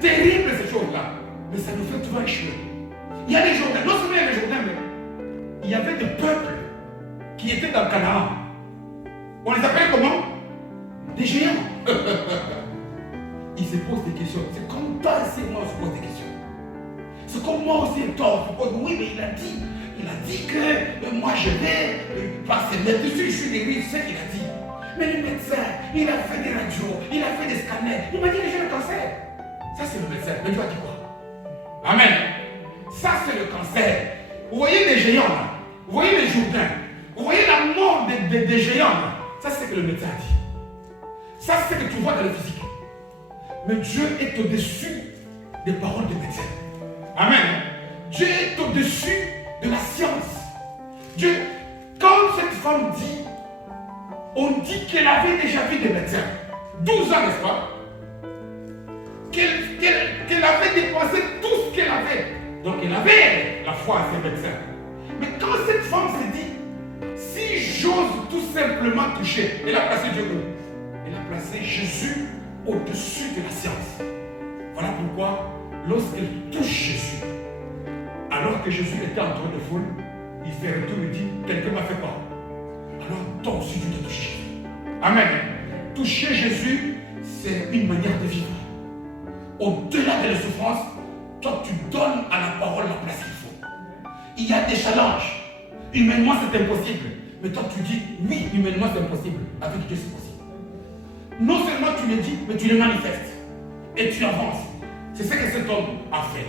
terrible ces choses-là. Mais ça nous fait toujours échouer. Il y a des Jourdains, non seulement il y a des Jourdains, mais il y avait des peuples qui étaient dans le Canaan. On les appelait comment? Des géants. Ils se posent des questions. C'est comme toi et moi on se pose des questions. C'est comme moi aussi et toi on se pose. Oui, mais il a dit que moi je vais passer là-dessus, je suis guéri, c'est ce qu'il a dit. Mais le médecin, il a fait des radios, il a fait des scanners, il m'a dit que j'ai le cancer. Ça c'est le médecin, mais tu as dit quoi? Amen. Ça c'est le cancer. Vous voyez les géants là, vous voyez les Jourdains, vous voyez la mort des géants là. Ça c'est ce que le médecin a dit. Ça c'est ce que tu vois dans le physique. Mais Dieu est au-dessus des paroles des médecins. Amen. Dieu est au-dessus de la science. Dieu, quand cette femme dit, on dit qu'elle avait déjà vu des médecins. 12 ans, n'est-ce pas? Qu'elle avait dépensé tout ce qu'elle avait. Donc elle avait la foi à ses médecins. Mais quand cette femme s'est dit, si j'ose tout simplement toucher, elle a placé Dieu où? Elle a placé Jésus au-dessus de la science. Voilà pourquoi, lorsqu'elle touche Jésus, alors que Jésus était en train de foule, il fait retour et dit, quelqu'un m'a fait quoi? Alors toi aussi tu dois toucher Jésus. Amen. Toucher Jésus, c'est une manière de vivre. Au-delà de la souffrance, toi tu donnes à la parole la place qu'il faut. Il y a des challenges. Humainement c'est impossible. Mais toi tu dis, oui, humainement c'est impossible. Avec Dieu c'est possible. Non seulement tu le dis, mais tu le manifestes. Et tu avances. C'est ce que cet homme a fait.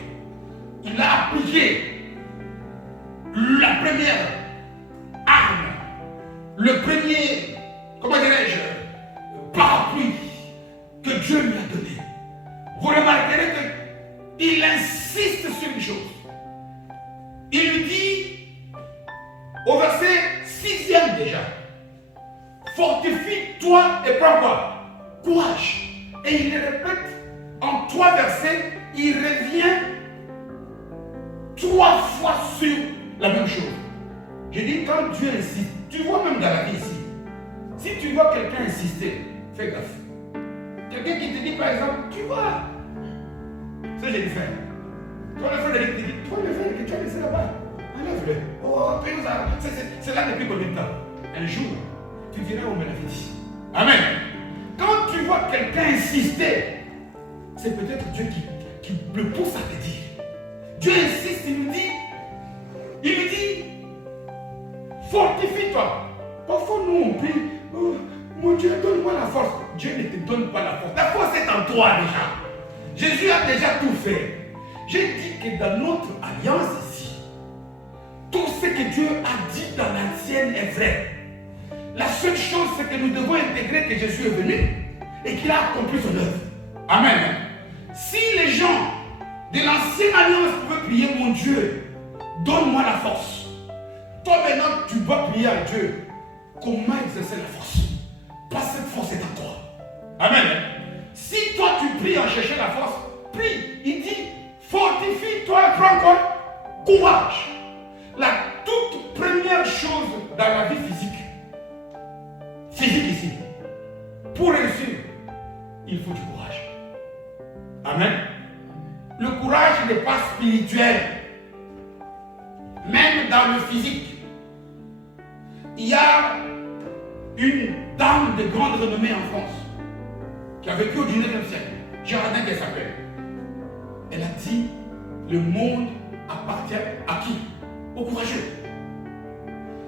Il a appliqué la première arme, le premier, comment dirais-je, parapluie que Dieu lui a donné. Vous remarquerez qu'il insiste sur une chose. Il lui dit, au verset 6e déjà, fortifie-toi et prends quoi? Courage. Et il le répète en 3 versets, il revient 3 fois sur la même chose. Je dis, quand Dieu insiste, tu vois même dans la vie ici, si tu vois quelqu'un insister, fais gaffe. Quelqu'un qui te dit par exemple, tu vois, ça j'ai dit faire. Toi le frère te dit, toi le frère que tu as laissé là-bas, enlève-le. Oh, c'est là depuis combien de temps? Un jour, tu diras, on me l'avait dit. Amen. Quand tu vois quelqu'un insister, c'est peut-être Dieu qui le pousse à te dire. Dieu insiste, il lui dit, fortifie-toi. Parfois nous on prie, oh, mon Dieu, donne-moi la force. Dieu ne te donne pas la force. La force est en toi déjà. Jésus a déjà tout fait. J'ai dit que dans notre alliance ici, tout ce que Dieu a dit dans l'ancienne est vrai. La seule chose, c'est que nous devons intégrer que Jésus est venu et qu'il a accompli son œuvre. Amen. Si les gens de l'ancienne alliance pouvaient prier, mon Dieu, donne-moi la force. Toi maintenant, tu dois prier à Dieu. Comment exercer la force? Parce que cette force est en toi. Amen. Si toi tu pries en cherchant la force, prie. Il dit, fortifie-toi et prends quoi? Courage. La toute première chose dans la vie physique ici, pour réussir, il faut du courage. Amen. Le courage n'est pas spirituel. Même dans le physique, il y a une dame de grande renommée en France qui a vécu au 19e siècle, Girardin qu'elle s'appelle. Elle a dit, le monde appartient à qui? Aux courageux.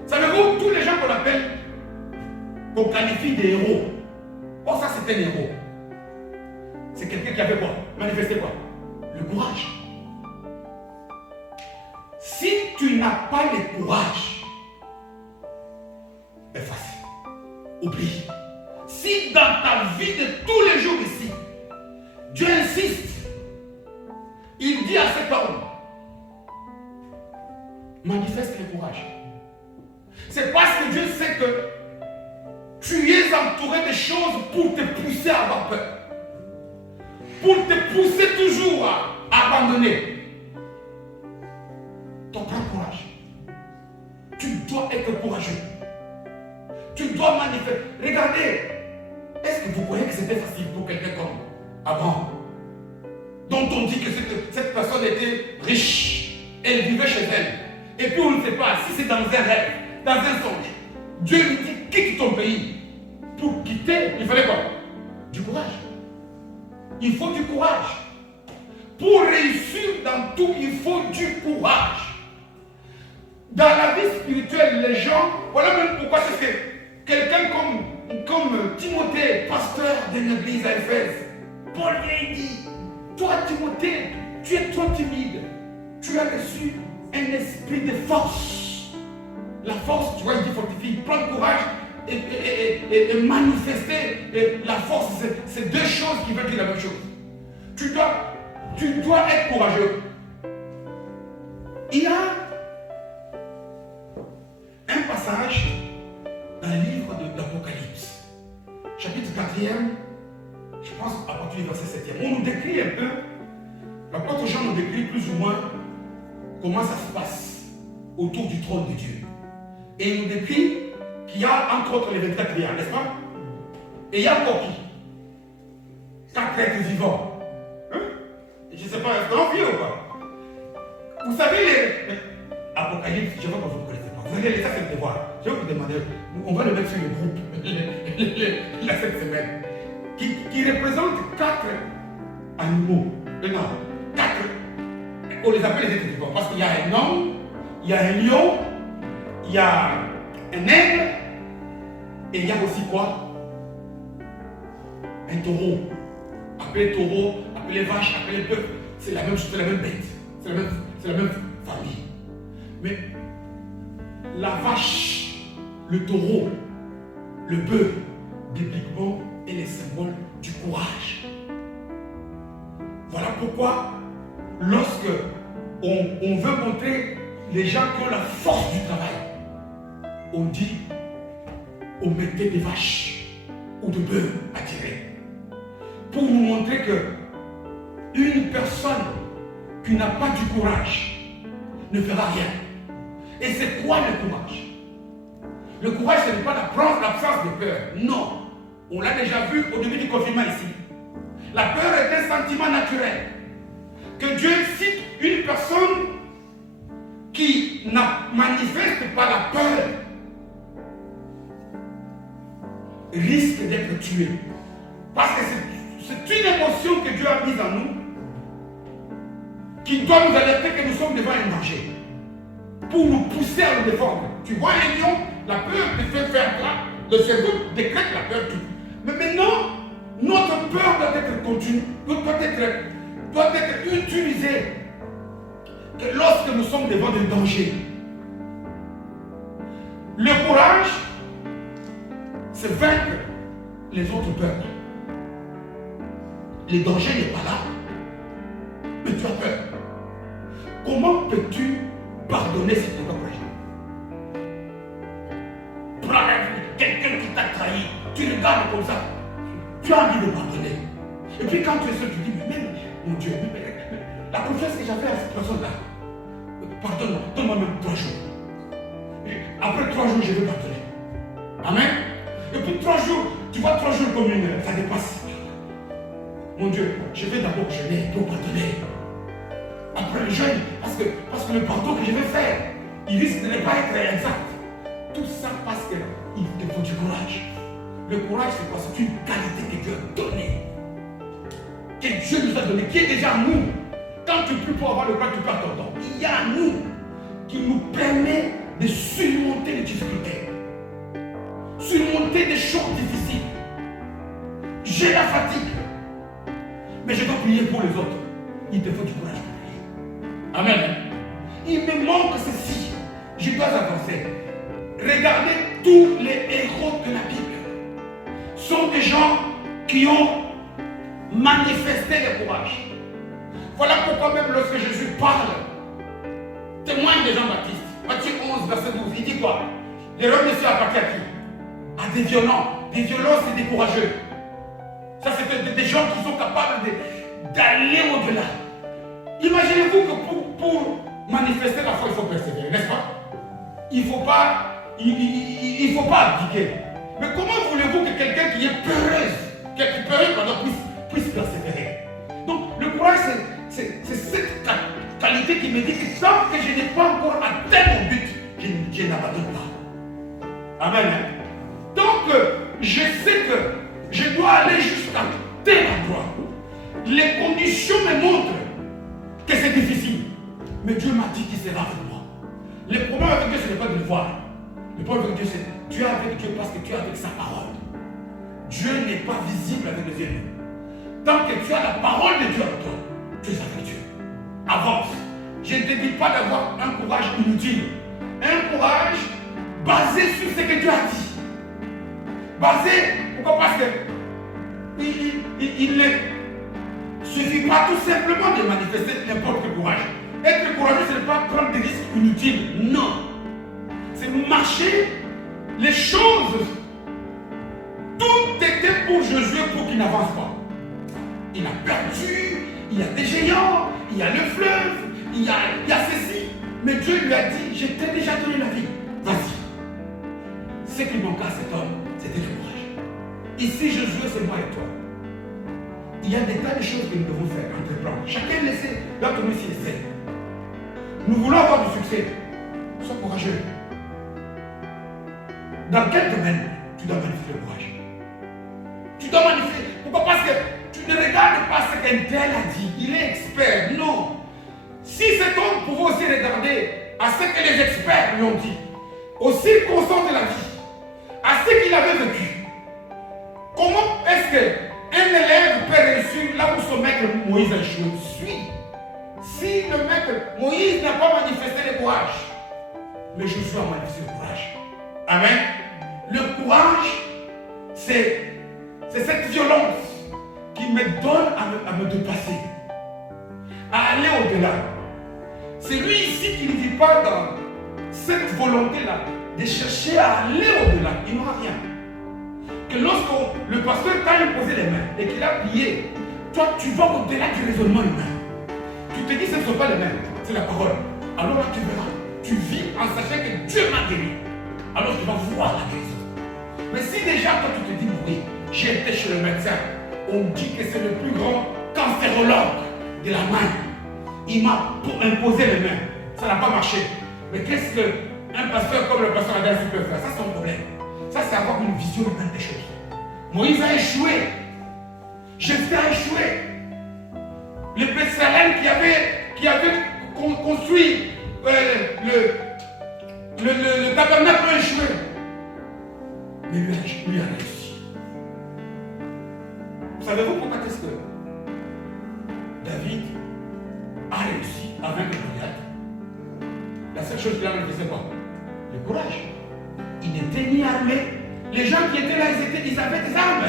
Savez-vous, tous les gens qu'on appelle, qu'on qualifie des héros, oh ça c'est un héros. C'est quelqu'un qui avait quoi? Manifesté quoi? Le courage. Si tu n'as pas le courage, efface. Oublie. Si dans ta vie de tous les jours ici, Dieu insiste, il dit à cet homme, manifeste le courage. C'est parce que Dieu sait que tu es entouré de choses pour te pousser à avoir peur. Pour te pousser toujours à abandonner. Donc prends courage. Tu dois être courageux. Tu dois manifester. Regardez. Est-ce que vous croyez que c'était facile pour quelqu'un comme Abraham, dont on dit que cette personne était riche, elle vivait chez elle, et puis on ne sait pas si c'est dans un rêve, dans un songe, Dieu lui dit quitte ton pays. Pour quitter, il fallait quoi? Du courage. Il faut du courage. Pour réussir dans tout, il faut du courage. Dans la vie spirituelle, les gens, voilà même pourquoi c'est que quelqu'un comme Timothée, pasteur de l'église à Éphèse, Paul vient dit, toi Timothée, tu es trop timide. Tu as reçu un esprit de force. La force, tu vois, il dit fortifie, prends courage et manifester. Et la force, c'est deux choses qui veulent dire la même chose. Tu dois être courageux. Il y a un passage dans le livre de l'Apocalypse, chapitre 4e, je pense à partir du verset 7e. On nous décrit un peu, l'apôtre Jean nous décrit plus ou moins comment ça se passe autour du trône de Dieu. Et il nous décrit qu'il y a entre autres les 24 vieillards, n'est-ce pas? Et il y a encore qui? 4 êtres vivants. Hein? Je ne sais pas, est-ce qu'on en vit ou pas? Vous savez, Apocalypse, je vois que vous ne connaissez pas. Vous allez laisser le devoir. Je vais vous demander, on va le mettre sur le groupe cette semaine, qui représente 4 animaux. Non, 4. On les appelle les êtres vivants. Parce qu'il y a un homme, il y a un lion, il y a un aigle, et il y a aussi quoi? Un taureau. Appelé taureau, appelé vache, appelé bœuf. C'est la même chose, c'est la même bête. C'est la même famille. Mais la vache, le taureau, le bœuf, bibliquement, est le symbole du courage. Voilà pourquoi, lorsque on veut montrer les gens qui ont la force du travail, on dit, on mettait des vaches ou des bœufs à tirer. Pour nous montrer que une personne qui n'a pas du courage ne fera rien. Et c'est quoi le courage? Le courage, ce n'est pas l'absence de peur. Non. On l'a déjà vu au début du confinement ici. La peur est un sentiment naturel. Que Dieu cite une personne qui ne manifeste pas la peur risque d'être tué. Parce que c'est une émotion que Dieu a mise en nous qui doit nous alerter que nous sommes devant un danger. Pour nous pousser à le défendre. Tu vois un lion, la peur te fait faire quoi? Le cerveau décrète la peur tout. Mais maintenant, notre peur doit être continue, doit être utilisée que lorsque nous sommes devant des dangers. Le courage, c'est vaincre les autres peurs. Le danger n'est pas là, mais tu as peur. Comment peux-tu pardonner si tu n'es pas courageux? Quelqu'un qui t'a trahi, tu regardes comme ça, tu as envie de pardonner. Et puis quand tu es seul, tu dis, mais mon Dieu, la confiance que j'avais à cette personne-là, pardonne-moi, donne-moi même 3 jours. Et après 3 jours, je vais pardonner. Amen. Et puis 3 jours, tu vois 3 jours comme une heure, ça dépasse. Mon Dieu, je vais d'abord jeûner pour pardonner. Après le jeûne, parce que le pardon que je vais faire, il risque de ne pas être exact. Tout ça parce qu'il te faut du courage. Le courage, c'est quoi? C'est une qualité que Dieu a donnée. Que Dieu nous a donnée, qui est déjà en nous. Quand tu pries pour avoir le courage, tu perds ton temps. Il y a en nous qui nous permet de surmonter les difficultés. Surmonter des choses difficiles. J'ai la fatigue. Mais je dois prier pour les autres. Il te faut du courage pour prier. Amen. Il me manque ceci. Je dois avancer. Regardez tous les héros de la Bible. Sont des gens qui ont manifesté le courage. Voilà pourquoi même lorsque Jésus parle, témoigne de Jean-Baptiste, Matthieu 11, verset 12, il dit quoi? Les rois de Dieu appartiennent à qui? À des violents, des violences et des courageux. Ça, c'est des gens qui sont capables d'aller au-delà. Imaginez-vous que pour manifester la foi, il faut persévérer, n'est-ce pas? Il ne faut pas abdiquer. Mais comment voulez-vous que quelqu'un qui est peureuse, puisse persévérer? Donc, le courage, c'est cette qualité qui me dit que tant que je n'ai pas encore atteint mon but, je n'abandonne pas. Amen. Donc, je sais que je dois aller jusqu'à tel endroit. Les conditions me montrent que c'est difficile. Mais Dieu m'a dit qu'il sera avec moi. Le problème avec Dieu, ce n'est pas de le voir. Le problème avec Dieu, c'est tu es avec Dieu parce que tu es avec sa parole. Dieu n'est pas visible avec les yeux. Tant que tu as la parole de Dieu en toi, tu es avec Dieu. Avance. Je ne te dis pas d'avoir un courage inutile. Un courage basé sur ce que Dieu a dit. Pourquoi? Parce que il ne suffit pas tout simplement de manifester n'importe quel courage. Être courageux, ce n'est pas prendre des risques inutiles. Non. C'est marcher les choses. Tout était pour Josué pour qu'il n'avance pas. Il a perdu, il y a des géants, il y a le fleuve, il y a ceci. Mais Dieu lui a dit, je t'ai déjà donné la vie. Vas-y. Ce qui manqua à cet homme, c'était le courage. Ici, Josué, c'est moi et toi. Il y a des tas de choses que nous devons faire, entreprendre. Chacun le sait, l'autre nous ici le sait. Nous voulons avoir du succès. Sois courageux. Dans quel domaine tu dois manifester le courage? Tu dois manifester. Pourquoi? Parce que tu ne regardes pas ce qu'un tel a dit. Il est expert. Non. Si cet homme pouvait aussi regarder à ce que les experts lui ont dit, aux circonstances de la vie, à ce qu'il avait vécu, comment est-ce qu'un élève peut réussir là où son maître Moïse a échoué? Si le maître Moïse n'a pas manifesté le courage, mais Josué a manifesté le courage. Amen. Le courage, c'est cette violence qui me donne à me dépasser, à aller au-delà. C'est lui ici qui ne vit pas dans cette volonté-là de chercher à aller au-delà. Il n'aura rien. Que lorsque le pasteur t'a imposé les mains et qu'il a prié, toi tu vas au-delà du raisonnement humain. Tu te dis ce ne sont pas les mains, c'est la parole. Alors là tu verras. Tu vis en sachant que Dieu m'a guéri. Alors tu vas voir la guérison. Mais si déjà toi tu te dis oui, j'ai été chez le médecin, on me dit que c'est le plus grand cancérologue de la main. Il m'a imposé les mains. Ça n'a pas marché. Mais qu'est-ce qu'un pasteur comme le pasteur Adès peut faire? Ça c'est son problème. Ça c'est avoir une vision humaine des choses. Moïse a échoué. Jésus a échoué. Les Bethsalem qui avait construit le tabernacle a échoué. Mais lui a réussi. Savez-vous pourquoi est-ce que David a réussi avec le Goliath? La seule chose qu'il a manifesté, c'est quoi? Le courage. Il n'était ni armé. Les gens qui étaient là, ils avaient des armes.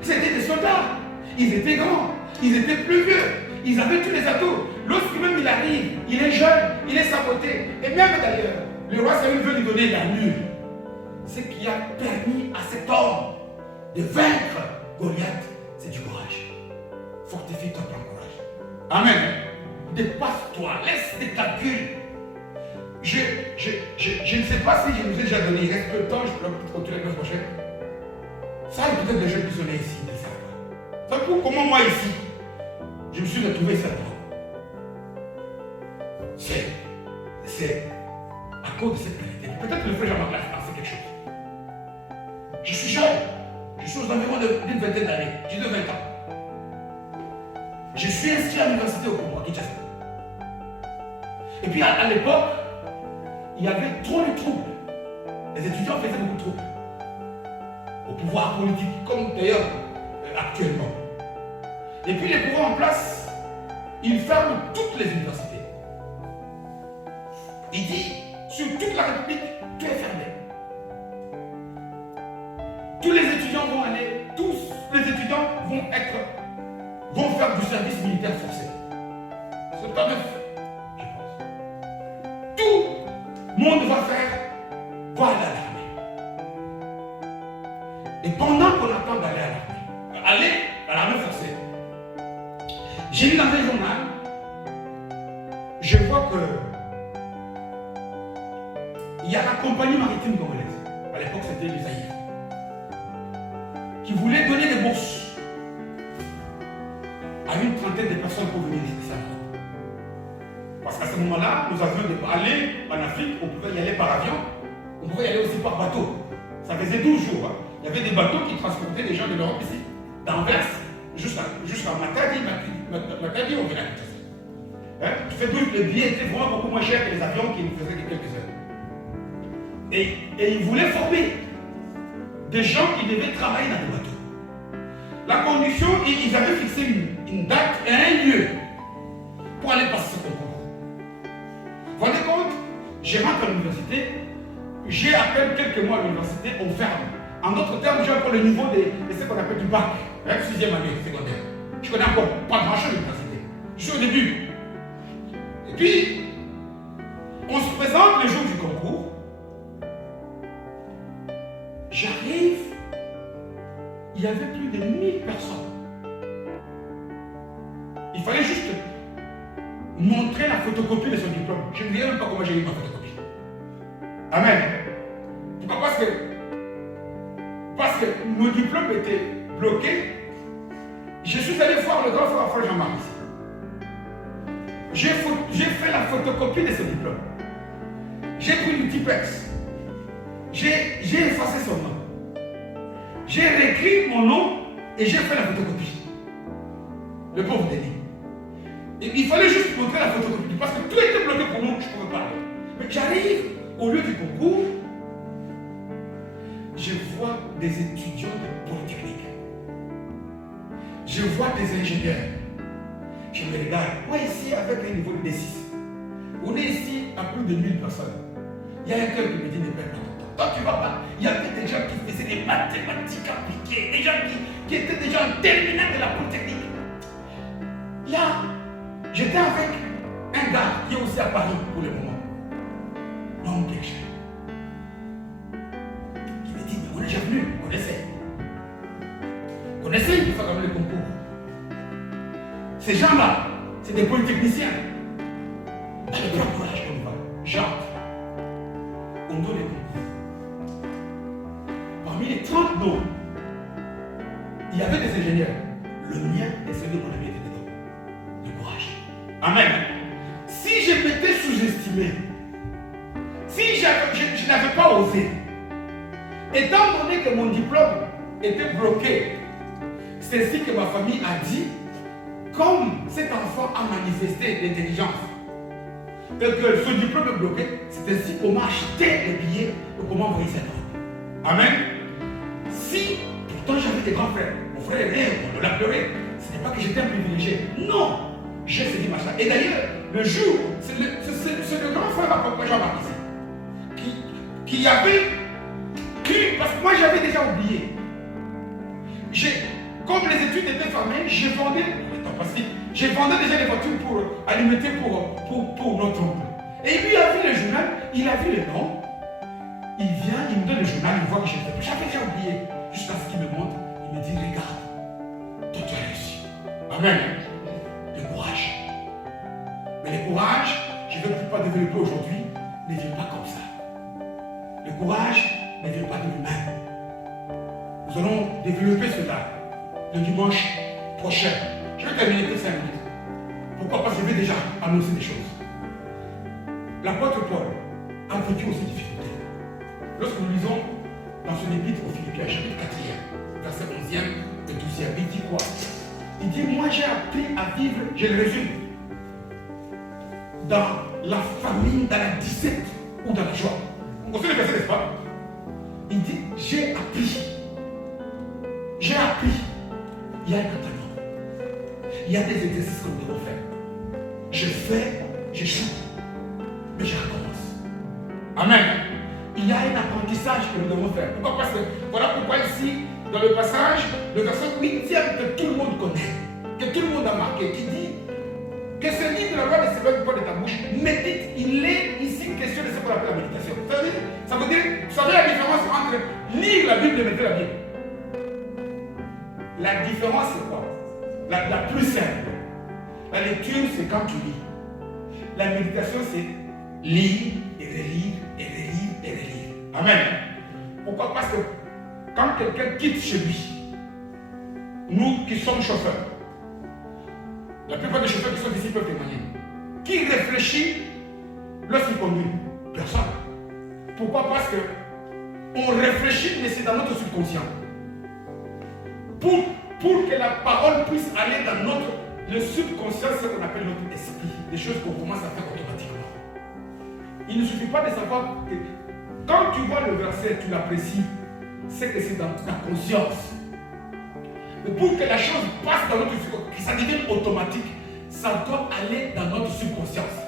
C'était des soldats. Ils étaient grands. Ils étaient plus vieux. Ils avaient tous les atouts. Lorsque même il arrive, il est jeune, il est saboté. Et même d'ailleurs, le roi Saül veut lui donner l'allure. Ce qui a permis à cet homme de vaincre Goliath, c'est du courage. Fortifie-toi, prends courage. Amen. Dépasse-toi, laisse tes calculs. Je ne sais pas si je vous ai déjà donné. Il reste peu de temps, je peux continuer la semaine prochaine. Ça, peut-être les gens qui sont là ici, ils ne savent pas. Ça pour comment moi ici, je me suis retrouvé cet endroit. C'est à cause de cette qualité. Peut-être que le frère Jean-Marc a fait quelque chose. Je suis jeune. Je suis aux environs d'une vingtaine d'années. J'ai de 20 ans. Je suis inscrit à l'université au Congo, à Kinshasa. Et puis à l'époque, il y avait trop de troubles. Les étudiants faisaient beaucoup de troubles. Au pouvoir politique, comme d'ailleurs actuellement. Et puis les pouvoirs en place, ils ferment toutes les universités. Il dit, sur toute la République, tout est fermé. Tous les étudiants vont aller, tous les étudiants vont faire du service militaire forcé. C'est pas neuf, je pense. Tout le monde va aller à l'armée. je vois que il y a la compagnie maritime congolaise, à l'époque c'était le Zaïre, qui voulait donner des bourses à une trentaine de personnes pour venir ici à l'Europe. Parce qu'à ce moment-là, nous avions aller en Afrique, on pouvait y aller par avion, on pouvait y aller aussi par bateau. Ça faisait 12 jours. Hein. Il y avait des bateaux qui transportaient les gens de l'Europe ici, d'Anvers jusqu'à Matadi, on venait à Kinshasa. Hein? Les billets étaient vraiment beaucoup moins chers que les avions qui nous faisaient quelques heures. Et ils voulaient former des gens qui devaient travailler dans les bateaux. La condition, ils avaient fixé une date et un lieu pour aller passer ce concours. Vous vous rendez compte? Je rentre à l'université, j'ai à peine quelques mois à l'université, on ferme. En d'autres termes, j'ai encore le niveau de ce qu'on appelle du bac, 6e année secondaire. Je connais encore pas grand-chose à l'université. Je suis au début. Et puis, on se présente le jour du concours. J'arrive, il y avait plus de 1000 personnes. Il fallait juste montrer la photocopie de son diplôme. Je ne me dirais même pas comment j'ai eu ma photocopie. Amen. Pourquoi? Parce que mon diplôme était bloqué. Je suis allé voir le grand frère Jean-Marc ici. J'ai fait la photocopie de ce diplôme. J'ai pris le Tipex. J'ai effacé son nom. J'ai réécrit mon nom et j'ai fait la photocopie. Le pauvre Denis. Et il fallait juste montrer la photocopie parce que tout était bloqué pour moi, je ne pouvais pas aller. Mais j'arrive au lieu du concours, je vois des étudiants de Polytechnique. Je vois des ingénieurs. Je me regarde. Moi ici avec un niveau de D6. On est ici à plus de 1000 personnes. Il y a un cœur qui me dit ne perds pas ton temps. Toi tu vas pas. Il y avait des gens qui faisaient des mathématiques appliquées, des gens qui étaient déjà en terminale de la Polytechnique. Là, j'étais avec un gars qui est aussi à Paris pour le moment. Non, quelque chose. Il me dit, mais on est déjà venu, on essaie. On essaie de faire le concours. Ces gens-là, c'est des polytechniciens. Allez, prends courage comme va. J'entre. On donne les concours. Parmi les 30 noms, il y avait des ingénieurs. Le mien et celui qu'on avait été dedans. Le courage. Amen. Si je m'étais sous-estimé, si je n'avais pas osé, étant donné que mon diplôme était bloqué, c'est ainsi que ma famille a dit, comme cet enfant a manifesté l'intelligence, et que ce diplôme est bloqué, c'est ainsi qu'on m'a acheté les billets et qu'on m'a envoyé cette Europe. Amen. Si, pourtant j'avais des grands frères, mon frère aîné, on l'a pleuré, ce n'est pas que j'étais un privilégié. Non, j'ai fait du machin. Et d'ailleurs, le jour, c'est le grand frère à papa Jean-Marc ici, qui avait cru, parce que moi j'avais déjà oublié. Comme les études étaient fermées, je vendais déjà les voitures pour alimenter pour notre oncle. Et lui a vu le journal, il a vu le nom, il vient, il me donne le journal, il voit que j'avais déjà oublié. Jusqu'à ce qu'il me montre, il me dit, regarde, toi tu as réussi. Amen. Le courage. Mais le courage, je ne veux plus pas développer aujourd'hui, ne vient pas comme ça. Le courage ne vient pas de lui-même. Nous allons développer cela le dimanche prochain. Je vais terminer que 5 minutes. Pourquoi? Parce que je vais déjà annoncer des choses. L'apôtre Paul a vécu aussi difficultés. Lorsque nous lisons dans son épître aux Philippiens, chapitre 4e, verset 11e et 12e, il dit quoi? Il dit, moi j'ai appris à vivre, je le résume, dans la famine, dans la disette ou dans la joie. Vous connaissez le verset, n'est-ce pas? Il dit, j'ai appris. Il y a un entraînement. Il y a des exercices que nous devons faire. Je fais, j'échoue, mais je recommence. Amen. Il y a un apprentissage que nous devons faire. Pourquoi? Parce que voilà pourquoi ici, dans le passage, le verset 8e que tout le monde connaît, que tout le monde a marqué, qui dit que ce livre de la loi ne s'éloigne pas de ta bouche, médite. Il est ici question de ce qu'on appelle la méditation. Ça veut dire, vous savez la différence entre lire la Bible et méditer la Bible? La différence c'est quoi? La plus simple. La lecture c'est quand tu lis. la méditation, c'est lire et relire et relire et relire. Amen. Pourquoi? Parce que quand quelqu'un quitte chez lui, nous qui sommes chauffeurs, la plupart des chauffeurs qui sont ici peuvent témoigner. Qui réfléchit lorsqu'il conduit? Personne. Pourquoi? Parce que on réfléchit, mais c'est dans notre subconscient. Pour que la parole puisse aller dans le subconscient, c'est ce qu'on appelle notre esprit. Des choses qu'on commence à faire automatiquement. Il ne suffit pas de savoir que quand tu vois le verset, tu l'apprécies, c'est que c'est dans ta conscience. Mais pour que la chose passe dans notre subconscient, que ça devienne automatique, ça doit aller dans notre subconscience.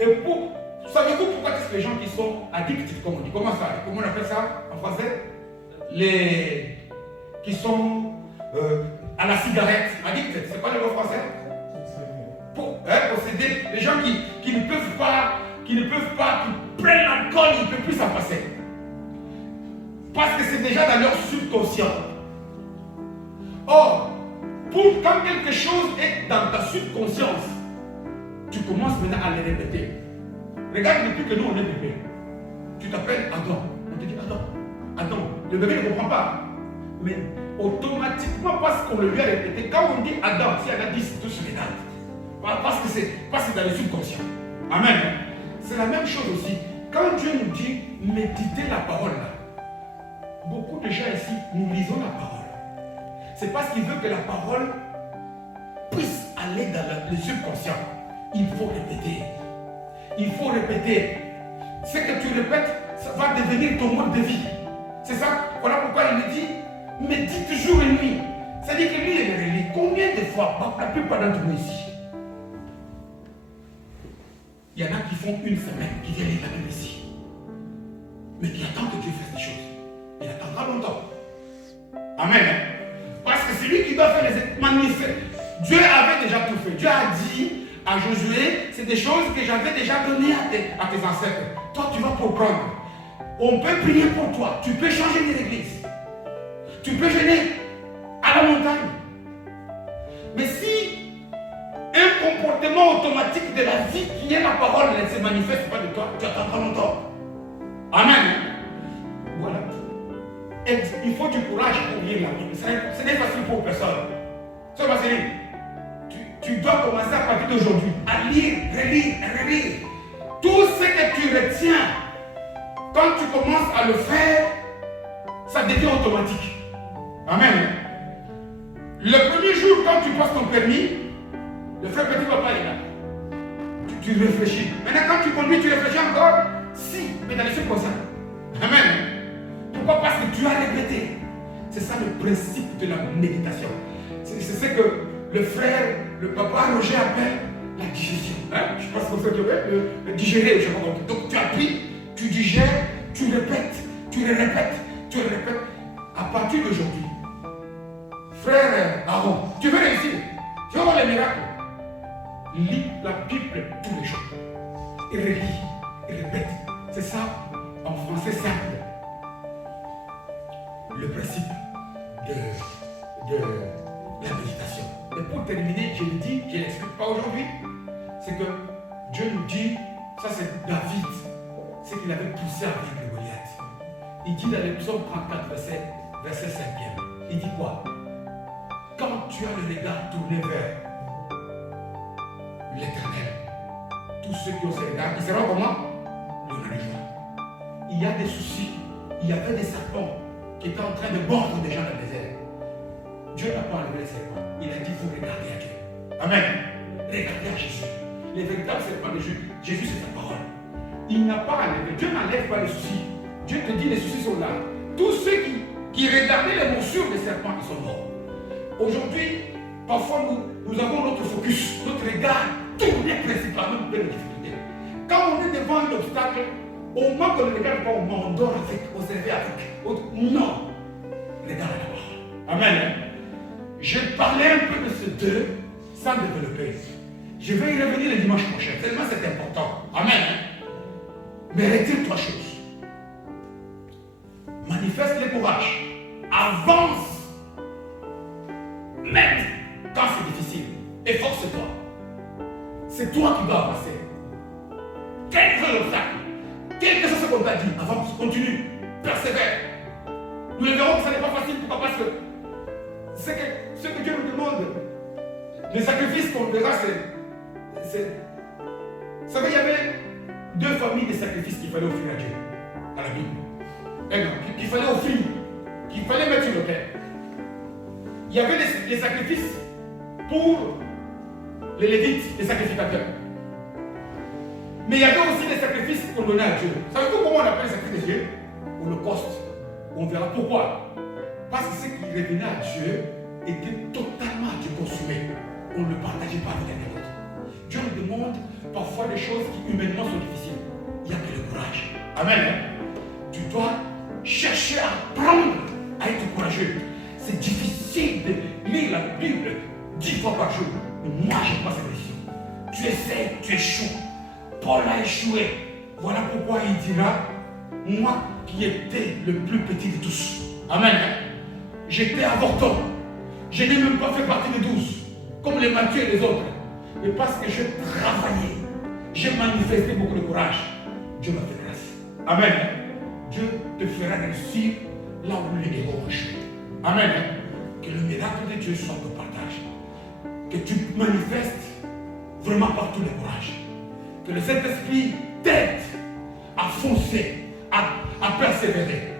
Et savez-vous pourquoi est-ce que les gens qui sont addicts, comme on dit, comment on appelle ça en français? Qui sont à la cigarette, addicts, c'est quoi le mot français? Posséder, les gens qui ne peuvent pas, qui prennent l'alcool, ils ne peuvent plus s'en passer. Parce que c'est déjà dans leur subconscient. Or, quand quelque chose est dans ta subconscience, tu commences maintenant à le répéter. Regarde, depuis que nous on est bébé, tu t'appelles Adam. On te dit Adam. Le bébé ne comprend pas. Mais automatiquement, parce qu'on le lui a répété, quand on dit Adam, si Adam dit tout se regarde. Parce que c'est dans le subconscient. Amen. C'est la même chose aussi. Quand Dieu nous dit méditer la parole là, beaucoup de gens ici, nous lisons la parole. C'est parce qu'il veut que la parole puisse aller dans le subconscient. Il faut répéter. Il faut répéter. Ce que tu répètes, ça va devenir ton mode de vie. C'est ça. Voilà pourquoi il me dit, médite jour et nuit. C'est-à-dire que lui, il relit. Combien de fois, la plupart d'entre nous ici, il y en a qui font une semaine, qui viennent lire la Bible ici. Mais qui attendent que Dieu fasse des choses. Il attendra longtemps. Amen. Parce que c'est lui qui doit faire les magnifiques. Dieu avait déjà tout fait. Dieu a dit à Josué, c'est des choses que j'avais déjà données à tes ancêtres. Toi, tu vas comprendre. On peut prier pour toi. Tu peux changer des églises. Tu peux jeûner à la montagne. Mais si un comportement automatique de la vie qui est la parole ne se manifeste pas de toi, tu attendras longtemps. Amen. Voilà. Et il faut du courage pour lire la Bible. Ce n'est facile pour personne. C'est facile. Tu dois commencer à partir d'aujourd'hui à lire, relire, relire. Tout ce que tu retiens, quand tu commences à le faire, ça devient automatique. Amen. Le premier jour, quand tu passes ton permis, le frère petit papa est là. Tu réfléchis. Maintenant, quand tu conduis, tu réfléchis encore. Si, mais dans les subconscients. Amen. Pourquoi? Parce que tu as répété. C'est ça le principe de la méditation. C'est ce que le frère, le papa Roger appelle la digestion. Hein? Je pense que vous savez, le digérer. Je crois. Donc tu as pris, tu digères, tu répètes, tu le répètes, tu le répètes. À partir d'aujourd'hui, frère Aaron, tu veux réussir, tu veux voir les miracles. Lis la Bible tous les jours. Et relis, et répète. C'est ça, en français simple. Le principe de la méditation. Et pour terminer, je le dis, je ne l'explique pas aujourd'hui, c'est que Dieu nous dit, ça c'est David, ce qu'il avait poussé à vaincre Goliath. Il dit dans le psaume 34, verset 5, il dit quoi? Quand tu as le regard tourné vers l'Éternel, tous ceux qui ont ce regard, ils seront comment? Le joie. Il y a des soucis, il y avait des serpents qui étaient en train de mordre des gens dans le désert. Dieu n'a pas enlevé les serpents. Il a dit, il faut regarder à Dieu. Amen. Regardez à Jésus. Les véritables serpents de Jésus, Jésus c'est sa parole. Il n'a pas enlevé. Dieu n'enlève pas les soucis. Dieu te dit, les soucis sont là. Tous ceux qui regardaient les morsures des serpents, ils sont morts. Aujourd'hui, parfois nous avons notre focus, notre regard tourné principalement vers les difficultés. Quand on est devant un obstacle, au moment qu'on ne regarde pas, on dort avec, on se réveille avec. Non. Regarde la parole. Amen. Je parlais un peu de ces deux sans développer. Je vais y revenir le dimanche prochain. Tellement c'est important. Amen. Mais retiens trois choses. Manifeste le courage. Avance. Même quand c'est difficile. Efforce-toi. Ce c'est toi qui dois avancer. Quel que soit l'obstacle, quel que soit ce qu'on t'a dit, avance, continue, persévère. Nous le verrons que ça n'est pas facile. Pourquoi? Parce que ce que Dieu nous demande, les sacrifices qu'on verra, c'est. Vous savez, il y avait 2 familles de sacrifices qu'il fallait offrir à Dieu, dans la Bible. Qu'il fallait offrir, qu'il fallait mettre sur le terre. Il y avait les sacrifices pour les Lévites, les sacrificateurs. Mais il y avait aussi des sacrifices qu'on donnait à Dieu. Savez-vous comment on appelle les sacrifices de Dieu? Holocauste. On verra pourquoi. Parce que ce qui revenait à Dieu était totalement à Dieu consumé. On ne le partageait pas avec quelqu'un d'autre. Dieu nous demande parfois des choses qui humainement sont difficiles. Il n'y a que le courage. Amen. Hein? Tu dois chercher à apprendre à être courageux. C'est difficile de lire la Bible 10 fois par jour. Mais moi, je prends cette décision. Tu essaies, tu échoues. Paul a échoué. Voilà pourquoi il dira, moi qui étais le plus petit de tous. Amen. Hein? J'étais avorton. Je n'ai même pas fait partie des 12, comme les Matthieu et les autres. Mais parce que je travaillais, j'ai manifesté beaucoup de courage. Dieu m'a fait grâce. Amen. Hein? Dieu te fera réussir là où les héros ont échoué. Amen. Hein? Que le miracle de Dieu soit ton partage. Que tu manifestes vraiment par tous les courages. Que le Saint-Esprit t'aide à foncer, à persévérer.